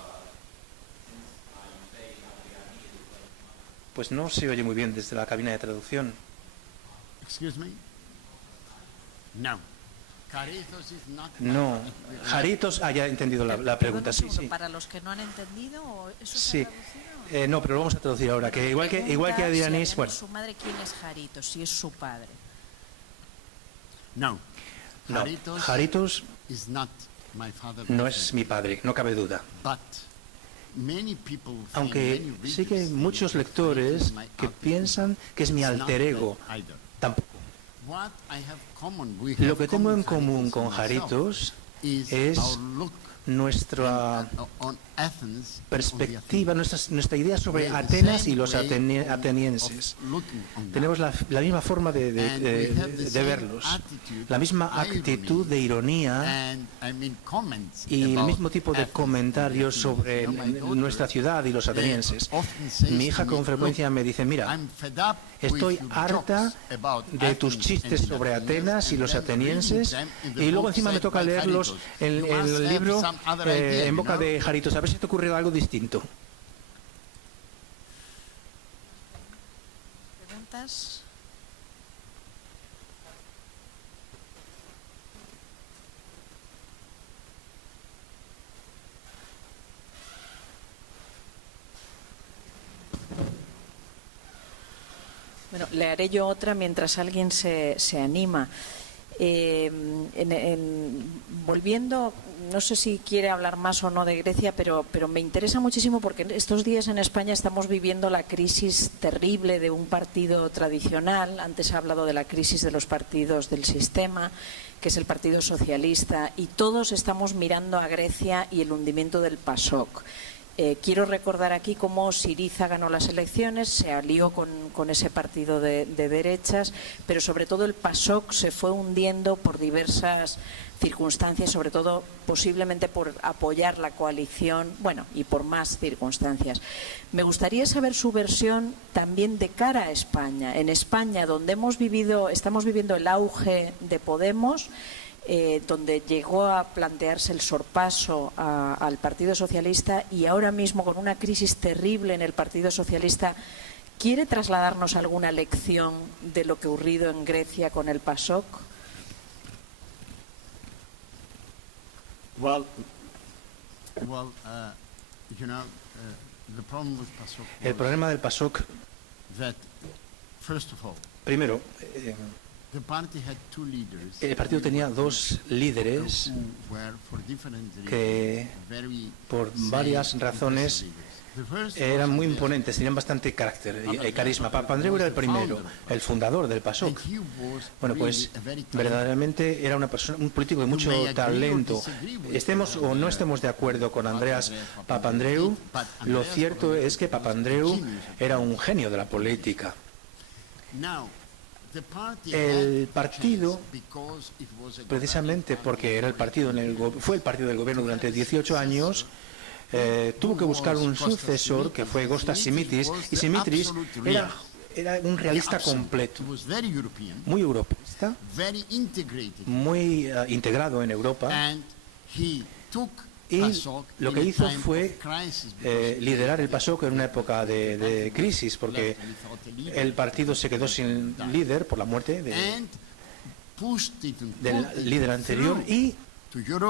Pues no se oye muy bien desde la cabina de traducción. Excuse me? No. Jarritos is not... No. Jarritos, ya he entendido la pregunta, sí, sí. Para los que no han entendido, ¿eso sí. se ha traducido? No, pero lo vamos a traducir ahora, que igual que a Dianis, bueno. ¿Su madre quién es Jarritos? Si es su padre. No. Jarritos no es mi padre, no cabe duda. Aunque sí que hay muchos lectores que piensan que es mi alter ego. Tampoco. Lo que tengo en común con Jarritos es nuestra perspectiva, nuestra idea sobre Atenas y los atenienses. Tenemos la misma forma de verlos, la misma actitud de ironía y el mismo tipo de comentarios sobre nuestra ciudad y los atenienses. Mi hija con frecuencia me dice, mira, estoy harta de tus chistes sobre Atenas y los atenienses, y luego encima me toca leerlos en el libro en boca de Jarritos. A ver si te ocurrió algo distinto. ¿Preguntas? Bueno, le haré yo otra mientras alguien se anima. Volviendo, no sé si quiere hablar más o no de Grecia, pero me interesa muchísimo porque estos días en España estamos viviendo la crisis terrible de un partido tradicional. Antes ha hablado de la crisis de los partidos del sistema, que es el Partido Socialista, y todos estamos mirando a Grecia y el hundimiento del PASOK. Quiero recordar aquí cómo Syriza ganó las elecciones, se alió con ese partido de derechas, pero sobre todo el PASOK se fue hundiendo por diversas circunstancias, sobre todo posiblemente por apoyar la coalición, bueno, y por más circunstancias. Me gustaría saber su versión también de cara a España. En España, donde estamos viviendo el auge de Podemos, donde llegó a plantearse el sorpaso al Partido Socialista, y ahora mismo con una crisis terrible en el Partido Socialista, ¿quiere trasladarnos alguna lección de lo que ha ocurrido en Grecia con el PASOK? El problema del PASOK, primero, el partido tenía dos líderes que, por varias razones, eran muy imponentes, tenían bastante carácter y carisma. Papandreou era el primero, el fundador del PASOK. Bueno, pues verdaderamente era un político de mucho talento. Estemos o no estemos de acuerdo con Andreas Papandreou, lo cierto es que Papandreou era un genio de la política. El partido, precisamente porque era fue el partido del gobierno durante 18 años, tuvo que buscar un sucesor que fue Kostas Simitis, y Simitis era un realista completo, muy europeísta, muy integrado en Europa, y lo que hizo fue liderar el PASOK en una época de crisis, porque el partido se quedó sin líder por la muerte del líder anterior, y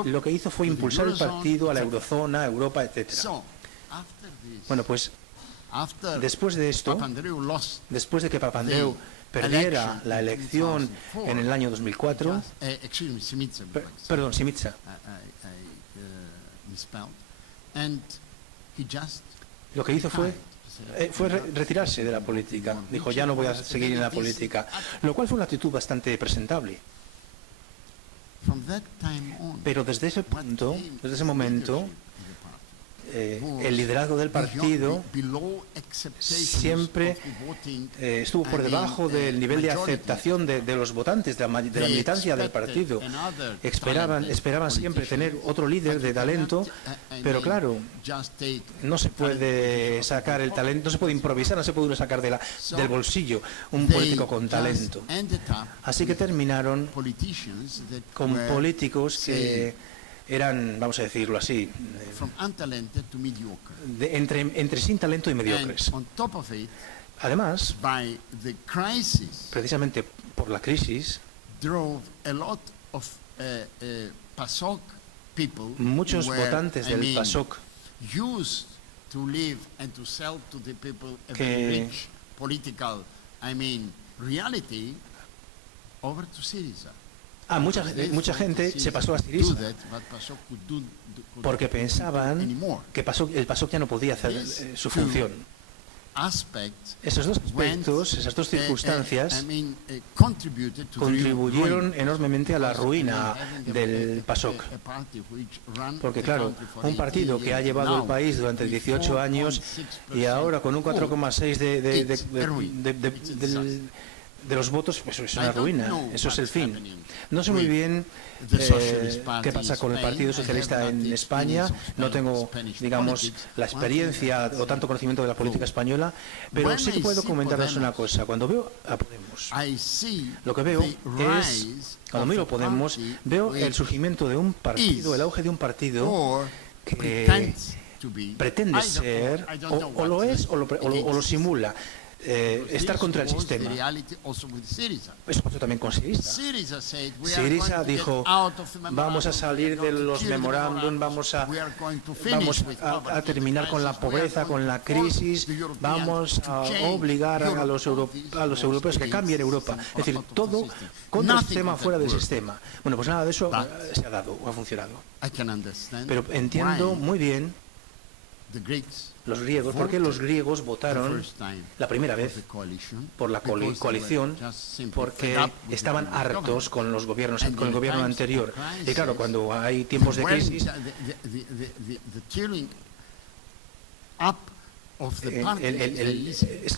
lo que hizo fue impulsar el partido a la eurozona, a Europa, etc. Bueno, pues después de esto, después de que Papandreou perdiera la elección en el año 2004, perdón, Syriza, lo que hizo fue retirarse de la política. Dijo, ya no voy a seguir en la política, lo cual fue una actitud bastante presentable. Pero desde ese punto, desde ese momento, el liderazgo del partido siempre estuvo por debajo del nivel de aceptación de los votantes, de la militancia del partido. Esperaban siempre tener otro líder de talento, pero claro, no se puede sacar el talento, no se puede improvisar, no se puede sacar del bolsillo un político con talento. Así que terminaron con políticos que eran, vamos a decirlo así, entre sin talento y mediocres. Además, precisamente por la crisis, muchos votantes del PASOK que mucha gente se pasó a Syriza porque pensaban que el PASOK ya no podía hacer su función. Esos dos aspectos, esas dos circunstancias contribuyeron enormemente a la ruina del PASOK. Porque claro, un partido que ha llevado el país durante 18 años y ahora con un 4,6 de los votos, pues es una ruina, eso es el fin. No sé muy bien qué pasa con el Partido Socialista en España, no tengo, digamos, la experiencia o tanto conocimiento de la política española, pero sí que puedo comentarles una cosa. Cuando veo a Podemos, lo que veo es, cuando miro Podemos, veo el surgimiento de un partido, el auge de un partido que pretende ser, o lo es, o lo simula, estar contra el sistema. Eso pasó también con Syriza. Syriza dijo, vamos a salir de los memorándum, vamos a terminar con la pobreza, con la crisis, vamos a obligar a los europeos que cambien Europa. Es decir, todo contra el sistema, fuera del sistema. Bueno, pues nada de eso se ha dado o ha funcionado. Pero entiendo muy bien los griegos, porque los griegos votaron la primera vez por la coalición porque estaban hartos con los gobiernos, con el gobierno anterior. Y claro, cuando hay tiempos de crisis,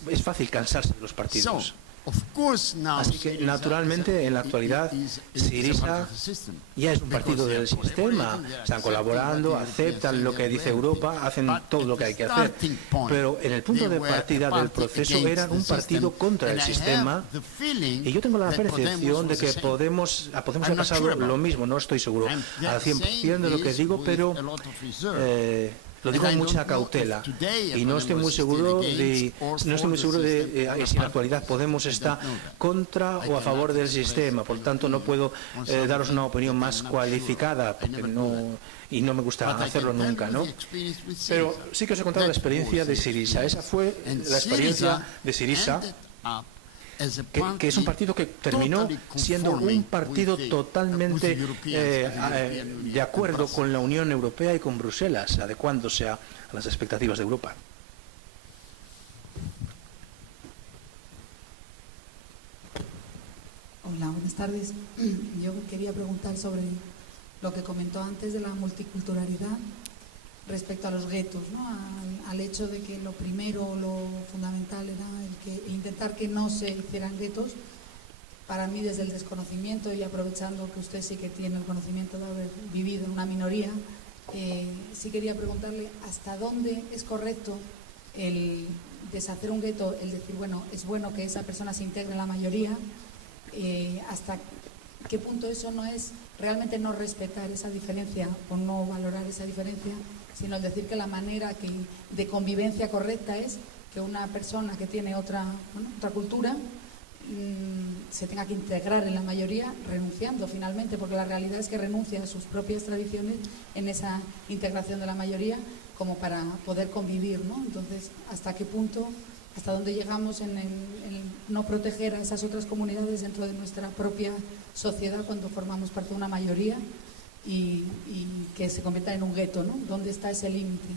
es fácil cansarse de los partidos. Así que, naturalmente, en la actualidad, Syriza ya es un partido del sistema. Están colaborando, aceptan lo que dice Europa, hacen todo lo que hay que hacer. Pero en el punto de partida del proceso eran un partido contra el sistema. Y yo tengo la percepción de que Podemos ha pasado lo mismo. No estoy seguro al 100% de lo que digo, pero lo digo con mucha cautela y no estoy muy seguro de si en la actualidad Podemos está contra o a favor del sistema. Por tanto, no puedo daros una opinión más cualificada porque no me gusta hacerlo nunca, ¿no? Pero sí que os he contado la experiencia de Syriza. Esa fue la experiencia de Syriza, que es un partido que terminó siendo un partido totalmente de acuerdo con la Unión Europea y con Bruselas, adecuándose a las expectativas de Europa. Hola, buenas tardes. Yo quería preguntar sobre lo que comentó antes de la multiculturalidad respecto a los guetos, ¿no? Al hecho de que lo primero, lo fundamental era intentar que no se hicieran guetos. Para mí, desde el desconocimiento y aprovechando que usted sí que tiene el conocimiento de haber vivido en una minoría, sí quería preguntarle hasta dónde es correcto el deshacer un gueto, el decir, bueno, es bueno que esa persona se integre en la mayoría, hasta qué punto eso no es realmente no respetar esa diferencia o no valorar esa diferencia, sino el decir que la manera de convivencia correcta es que una persona que tiene otra cultura se tenga que integrar en la mayoría renunciando finalmente, porque la realidad es que renuncia a sus propias tradiciones en esa integración de la mayoría como para poder convivir, ¿no? Entonces, ¿hasta qué punto, hasta dónde llegamos en no proteger a esas otras comunidades dentro de nuestra propia sociedad cuando formamos parte de una mayoría y que se convierta en un gueto, ¿no? ¿Dónde está ese límite?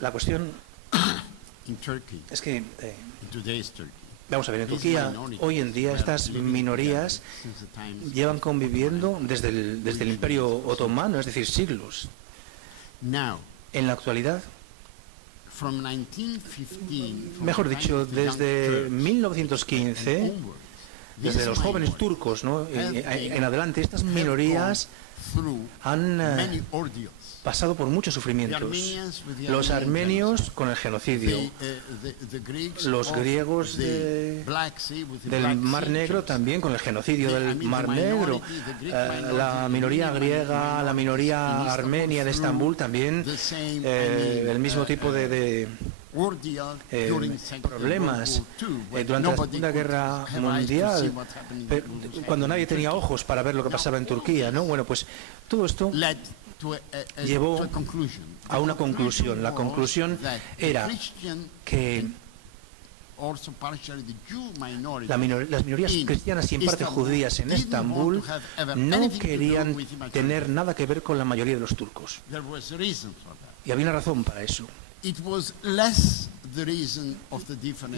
La cuestión in Turkey, es que in today's Turkey, Vamos a ver, en Turquía hoy en día estas minorías llevan conviviendo desde el Imperio Otomano, es decir, siglos. En la actualidad, mejor dicho, desde 1915, desde los jóvenes turcos, ¿no?, en adelante, estas minorías han pasado por muchos sufrimientos. Los armenios con el genocidio, los griegos del Mar Negro también con el genocidio del Mar Negro, la minoría griega, la minoría armenia de Estambul también, el mismo tipo de problemas durante la Segunda Guerra Mundial, cuando nadie tenía ojos para ver lo que pasaba en Turquía, ¿no? Bueno, pues todo esto llevó a una conclusión. La conclusión era que las minorías cristianas y en parte judías en Estambul no querían tener nada que ver con la mayoría de los turcos. Y había una razón para eso.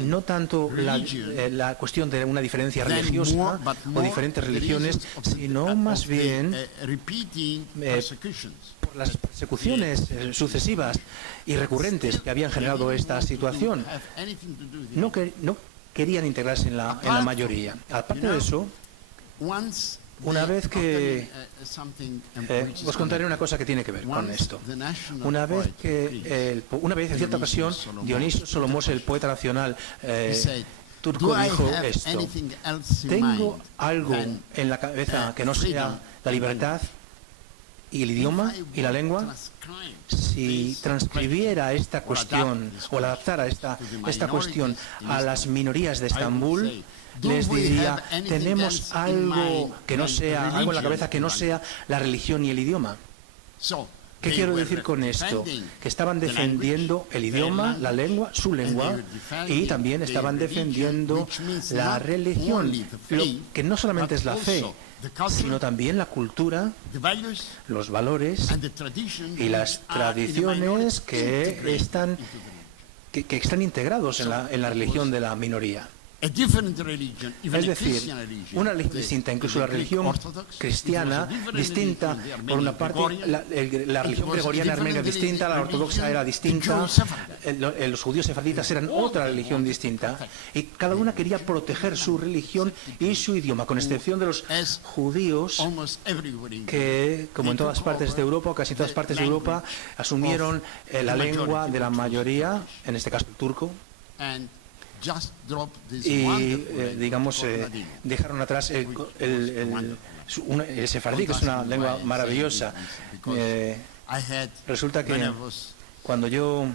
No tanto la cuestión de una diferencia religiosa o diferentes religiones, sino más bien por las persecuciones sucesivas y recurrentes que habían generado esta situación. No querían integrarse en la mayoría. Aparte de eso, una vez que os contaré una cosa que tiene que ver con esto. Una vez en cierta ocasión Dionisio Solomos, el poeta nacional turco, dijo esto: ¿tengo algo en la cabeza que no sea la libertad y el idioma y la lengua? Si transcribiera esta cuestión o la adaptara esta cuestión a las minorías de Estambul, les diría: tenemos algo que no sea, algo en la cabeza que no sea la religión y el idioma. ¿Qué quiero decir con esto? Que estaban defendiendo el idioma, la lengua, su lengua, y también estaban defendiendo la religión, que no solamente es la fe, sino también la cultura, los valores y las tradiciones que están integrados en la religión de la minoría. Es decir, una religión distinta, incluso la religión cristiana distinta, por una parte, la religión gregoriana armenia distinta, la ortodoxa era distinta, los judíos sefarditas eran otra religión distinta, y cada una quería proteger su religión y su idioma, con excepción de los judíos que, como en todas partes de Europa, o casi todas partes de Europa, asumieron la lengua de la mayoría, en este caso el turco, y dejaron atrás el sefardí, que es una lengua maravillosa. Resulta que cuando yo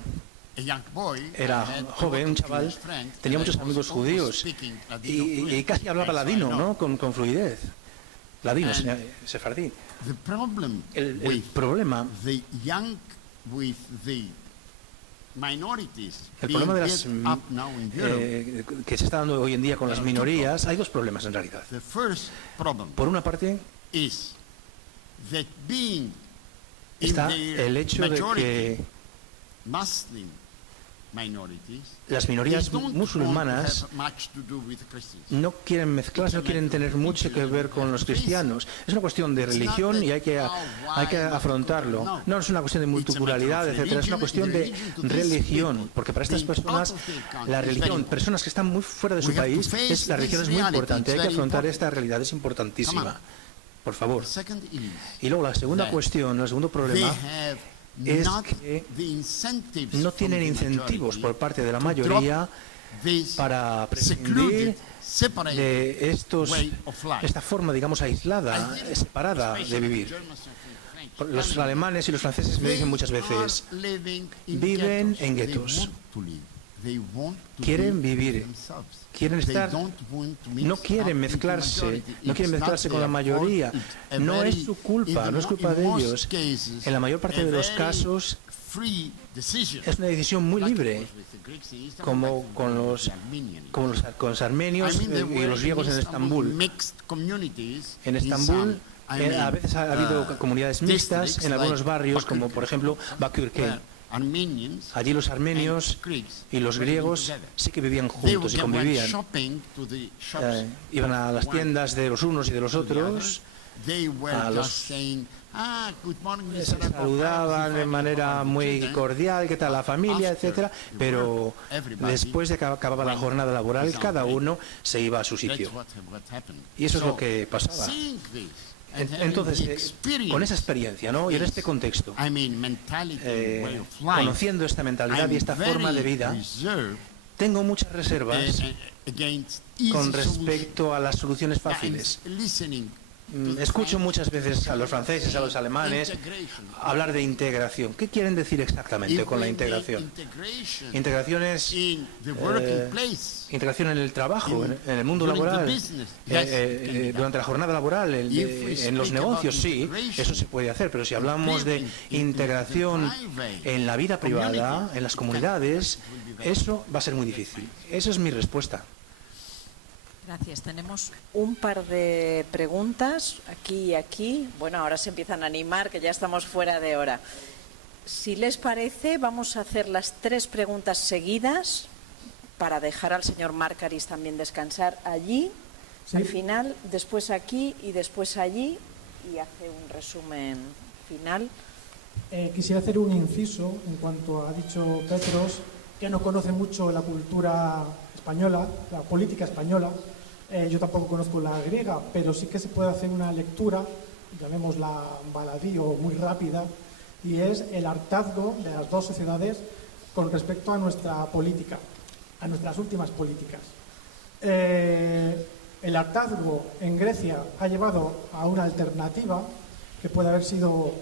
era joven, un chaval, tenía muchos amigos judíos y casi hablaba ladino, ¿no?, con fluidez. Ladino, sefardí. El problema de las que se está dando hoy en día con las minorías, hay dos problemas en realidad. Por una parte, está el hecho de que las minorías musulmanas no quieren mezclarse, no quieren tener mucho que ver con los cristianos. Es una cuestión de religión y hay que afrontarlo. No es una cuestión de multiculturalidad, etcétera. Es una cuestión de religión, porque para estas personas la religión, personas que están muy fuera de su país, la religión es muy importante. Hay que afrontar esta realidad, es importantísima. Por favor. Y luego la segunda cuestión, el segundo problema, es que no tienen incentivos por parte de la mayoría para prescindir de esta forma, digamos, aislada, separada de vivir. Los alemanes y los franceses me dicen muchas veces: viven en guetos, quieren vivir, quieren estar, no quieren mezclarse con la mayoría. No es su culpa, no es culpa de ellos. En la mayor parte de los casos es una decisión muy libre, como con los armenios y los griegos en Estambul. En Estambul a veces ha habido comunidades mixtas en algunos barrios, como por ejemplo Bakırköy. Allí los armenios y los griegos sí que vivían juntos y convivían. Iban a las tiendas de los unos y de los otros, se saludaban de manera muy cordial, qué tal la familia, etcétera, pero después de que acababa la jornada laboral, cada uno se iba a su sitio. Y eso es lo que pasaba. Entonces, con esa experiencia, ¿no? Y en este contexto, conociendo esta mentalidad y esta forma de vida, tengo muchas reservas con respecto a las soluciones fáciles. Escucho muchas veces a los franceses, a los alemanes, hablar de integración. ¿Qué quieren decir exactamente con la integración? Integración es integración en el trabajo, en el mundo laboral, durante la jornada laboral, en los negocios, sí, eso se puede hacer, pero si hablamos de integración en la vida privada, en las comunidades, eso va a ser muy difícil. Esa es mi respuesta. Gracias. Tenemos un par de preguntas aquí y aquí. Bueno, ahora se empiezan a animar, que ya estamos fuera de hora. Si les parece, vamos a hacer las 3 preguntas seguidas para dejar al señor Markaris también descansar allí, al final, después aquí y después allí, y hace un resumen final. Quisiera hacer un inciso en cuanto ha dicho Petros, que no conoce mucho la cultura española, la política española. Yo tampoco conozco la griega, pero sí que se puede hacer una lectura, llamémosla baladí o muy rápida, y es el hartazgo de las dos sociedades con respecto a nuestra política, a nuestras últimas políticas. El hartazgo en Grecia ha llevado a una alternativa que puede haber sido,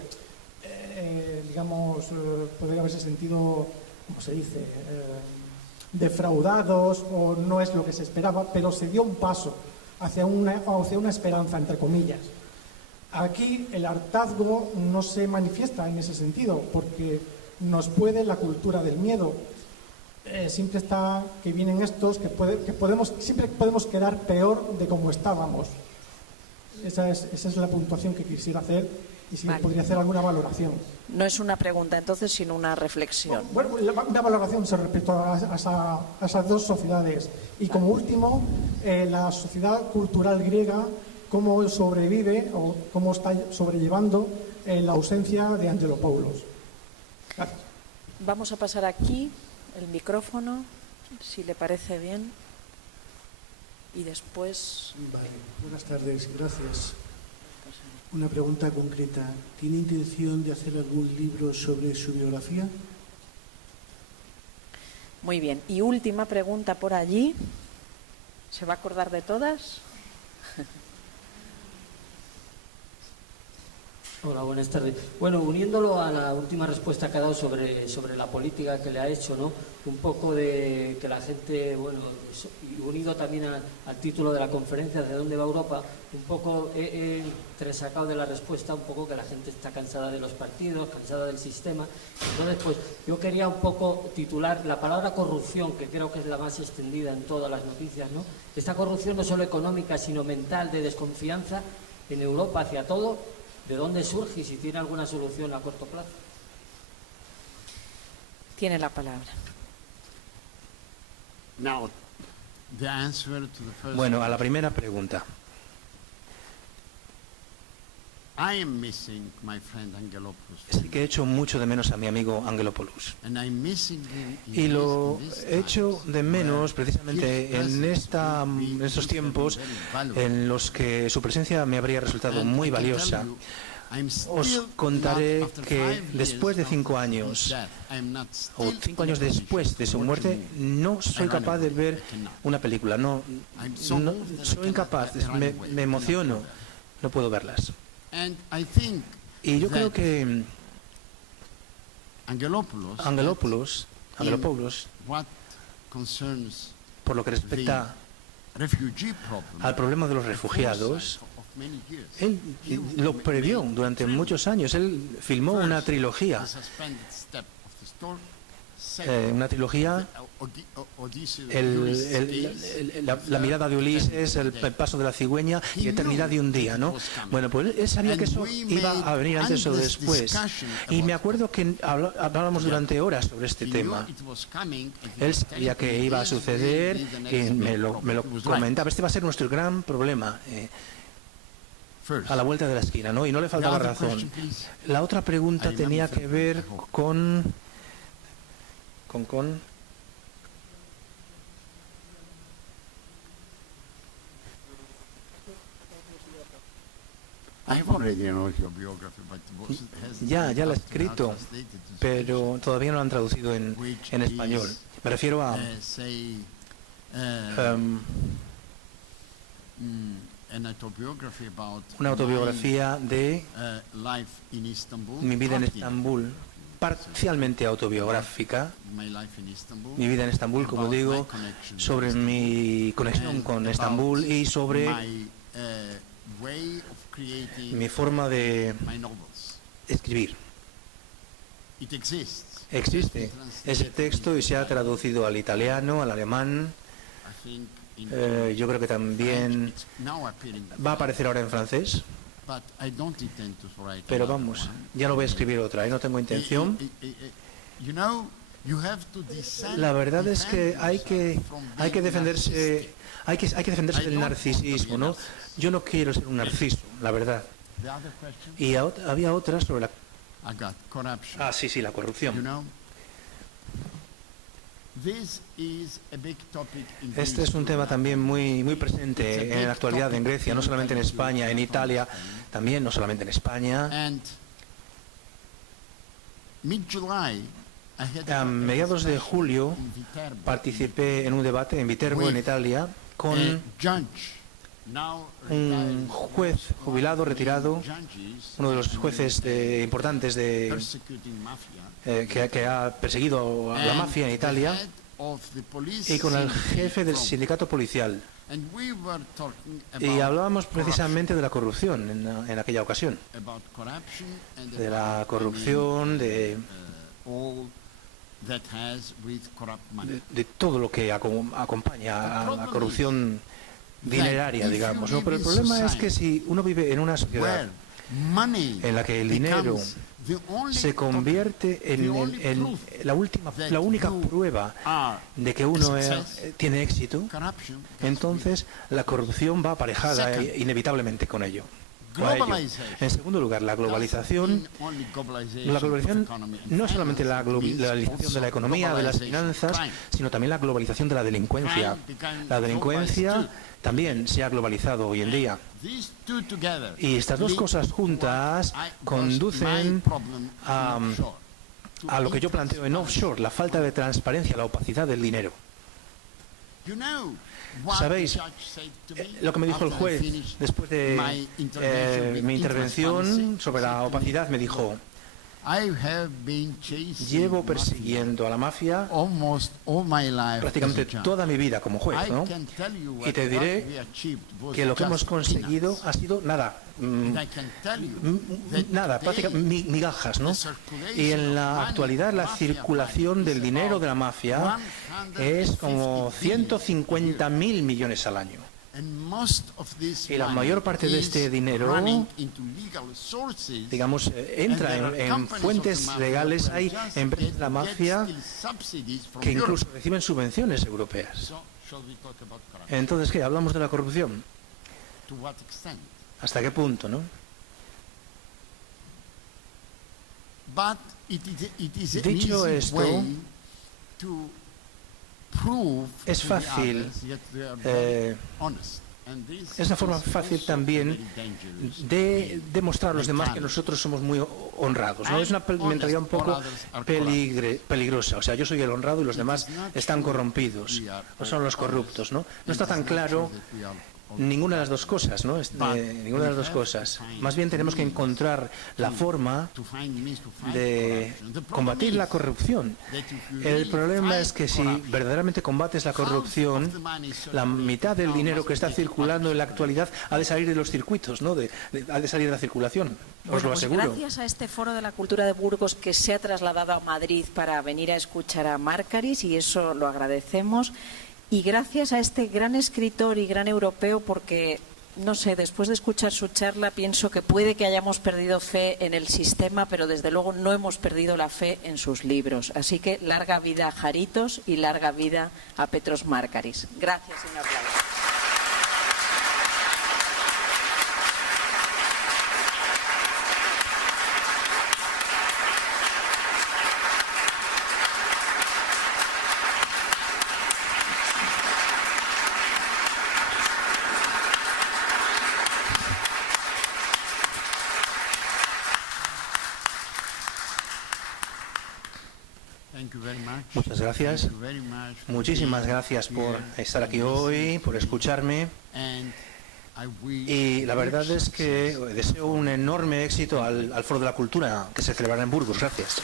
digamos, podría haberse sentido, ¿cómo se dice?, defraudados, o no es lo que se esperaba, pero se dio un paso hacia una esperanza, entre comillas. Aquí el hartazgo no se manifiesta en ese sentido, porque nos puede la cultura del miedo. Siempre está que vienen estos, siempre podemos quedar peor de como estábamos. Esa es la puntuación que quisiera hacer, y si podría hacer alguna valoración. No es una pregunta entonces, sino una reflexión. Bueno, una valoración respecto a esas dos sociedades. Y como último, la sociedad cultural griega, cómo sobrevive o cómo está sobrellevando la ausencia de Angelopoulos. Gracias. Vamos a pasar aquí el micrófono, si le parece bien. Y después... Vale, buenas tardes, gracias. Una pregunta concreta. ¿Tiene intención de hacer algún libro sobre su biografía? Muy bien. Y última pregunta por allí. ¿Se va a acordar de todas? Hola, buenas tardes. Bueno, uniéndolo a la última respuesta que ha dado sobre la política que le ha hecho, ¿no? Un poco de que la gente, bueno, y unido también al título de la conferencia, ¿de dónde va Europa? Un poco he entresacado de la respuesta un poco que la gente está cansada de los partidos, cansada del sistema. Entonces, pues yo quería un poco titular la palabra corrupción, que creo que es la más extendida en todas las noticias, ¿no? Esta corrupción no solo económica, sino mental, de desconfianza en Europa hacia todo. ¿De dónde surge y si tiene alguna solución a corto plazo? Tiene la palabra. Bueno, a la primera pregunta. Sí que he hecho mucho de menos a mi amigo Angelopoulos. Y lo he hecho de menos precisamente en estos tiempos en los que su presencia me habría resultado muy valiosa. Os contaré que después de 5 años, o 5 años después de su muerte, no soy capaz de ver una película. No soy incapaz, me emociono, no puedo verlas. Y yo creo que Angelopoulos, por lo que respecta al problema de los refugiados, él lo previó durante muchos años. Él filmó una trilogía. una trilogía, la mirada de Ulises, el paso de la cigüeña y Eternidad de un día, ¿no? Bueno, pues él sabía que eso iba a venir antes o después. Y me acuerdo que hablábamos durante horas sobre este tema. Él sabía que iba a suceder y me lo comentaba. Este va a ser nuestro gran problema a la vuelta de la esquina, ¿no? Y no le faltaba razón. La otra pregunta tenía que ver con ya la he escrito, pero todavía no lo han traducido en español. Me refiero a una autobiografía de mi vida en Estambul, parcialmente autobiográfica, mi vida en Estambul, como digo, sobre mi conexión con Estambul y sobre mi forma de escribir. Existe ese texto y se ha traducido al italiano, al alemán. Yo creo que también va a aparecer ahora en francés. Pero vamos, ya no voy a escribir otra, no tengo intención. La verdad es que hay que defenderse, hay que defenderse del narcisismo, ¿no? Yo no quiero ser un narciso, la verdad. Y había otra sobre la... sí, la corrupción. Este es un tema también muy presente en la actualidad en Grecia, no solamente en España, en Italia, también no solamente en España. A mediados de julio participé en un debate en Viterbo, en Italia, con un juez jubilado, retirado, uno de los jueces importantes que ha perseguido a la mafia en Italia, y con el jefe del sindicato policial. Y hablábamos precisamente de la corrupción en aquella ocasión, de la corrupción, de todo lo que acompaña a la corrupción dineraria, digamos, ¿no? Pero el problema es que si uno vive en una sociedad en la que el dinero se convierte en la única prueba de que uno tiene éxito, entonces la corrupción va aparejada inevitablemente con ello. En segundo lugar, la globalización no es solamente la globalización de la economía, de las finanzas, sino también la globalización de la delincuencia. La delincuencia también se ha globalizado hoy en día. Y estas dos cosas juntas conducen a lo que yo planteo en offshore, la falta de transparencia, la opacidad del dinero. ¿Sabéis lo que me dijo el juez después de mi intervención sobre la opacidad? Me dijo: llevo persiguiendo a la mafia prácticamente toda mi vida como juez, ¿no? Y te diré que lo que hemos conseguido ha sido nada, prácticamente migajas, ¿no? Y en la actualidad la circulación del dinero de la mafia es como 150.000 millones al año. Y la mayor parte de este dinero, digamos, entra en fuentes legales. Hay empresas de la mafia que incluso reciben subvenciones europeas. Entonces, ¿qué? ¿Hablamos de la corrupción? ¿Hasta qué punto, no? Dicho esto, es fácil, es una forma fácil también de demostrar a los demás que nosotros somos muy honrados, ¿no? Es una mentalidad un poco peligrosa. O sea, yo soy el honrado y los demás están corrompidos, o son los corruptos, ¿no? No está tan claro ninguna de las dos cosas, ¿no? Ninguna de las dos cosas. Más bien tenemos que encontrar la forma de combatir la corrupción. El problema es que si verdaderamente combates la corrupción, la mitad del dinero que está circulando en la actualidad ha de salir de los circuitos, ¿no? Ha de salir de la circulación, os lo aseguro. Gracias a este Foro de la Cultura de Burgos que se ha trasladado a Madrid para venir a escuchar a Márkaris, y eso lo agradecemos. Y gracias a este gran escritor y gran europeo, porque, no sé, después de escuchar su charla pienso que puede que hayamos perdido fe en el sistema, pero desde luego no hemos perdido la fe en sus libros. Así que larga vida a Jaritos y larga vida a Petros Márkaris. Gracias, señor Claver. Muchas gracias. Muchísimas gracias por estar aquí hoy, por escucharme. Y la verdad es que deseo un enorme éxito al Foro de la Cultura que se celebrará en Burgos. Gracias.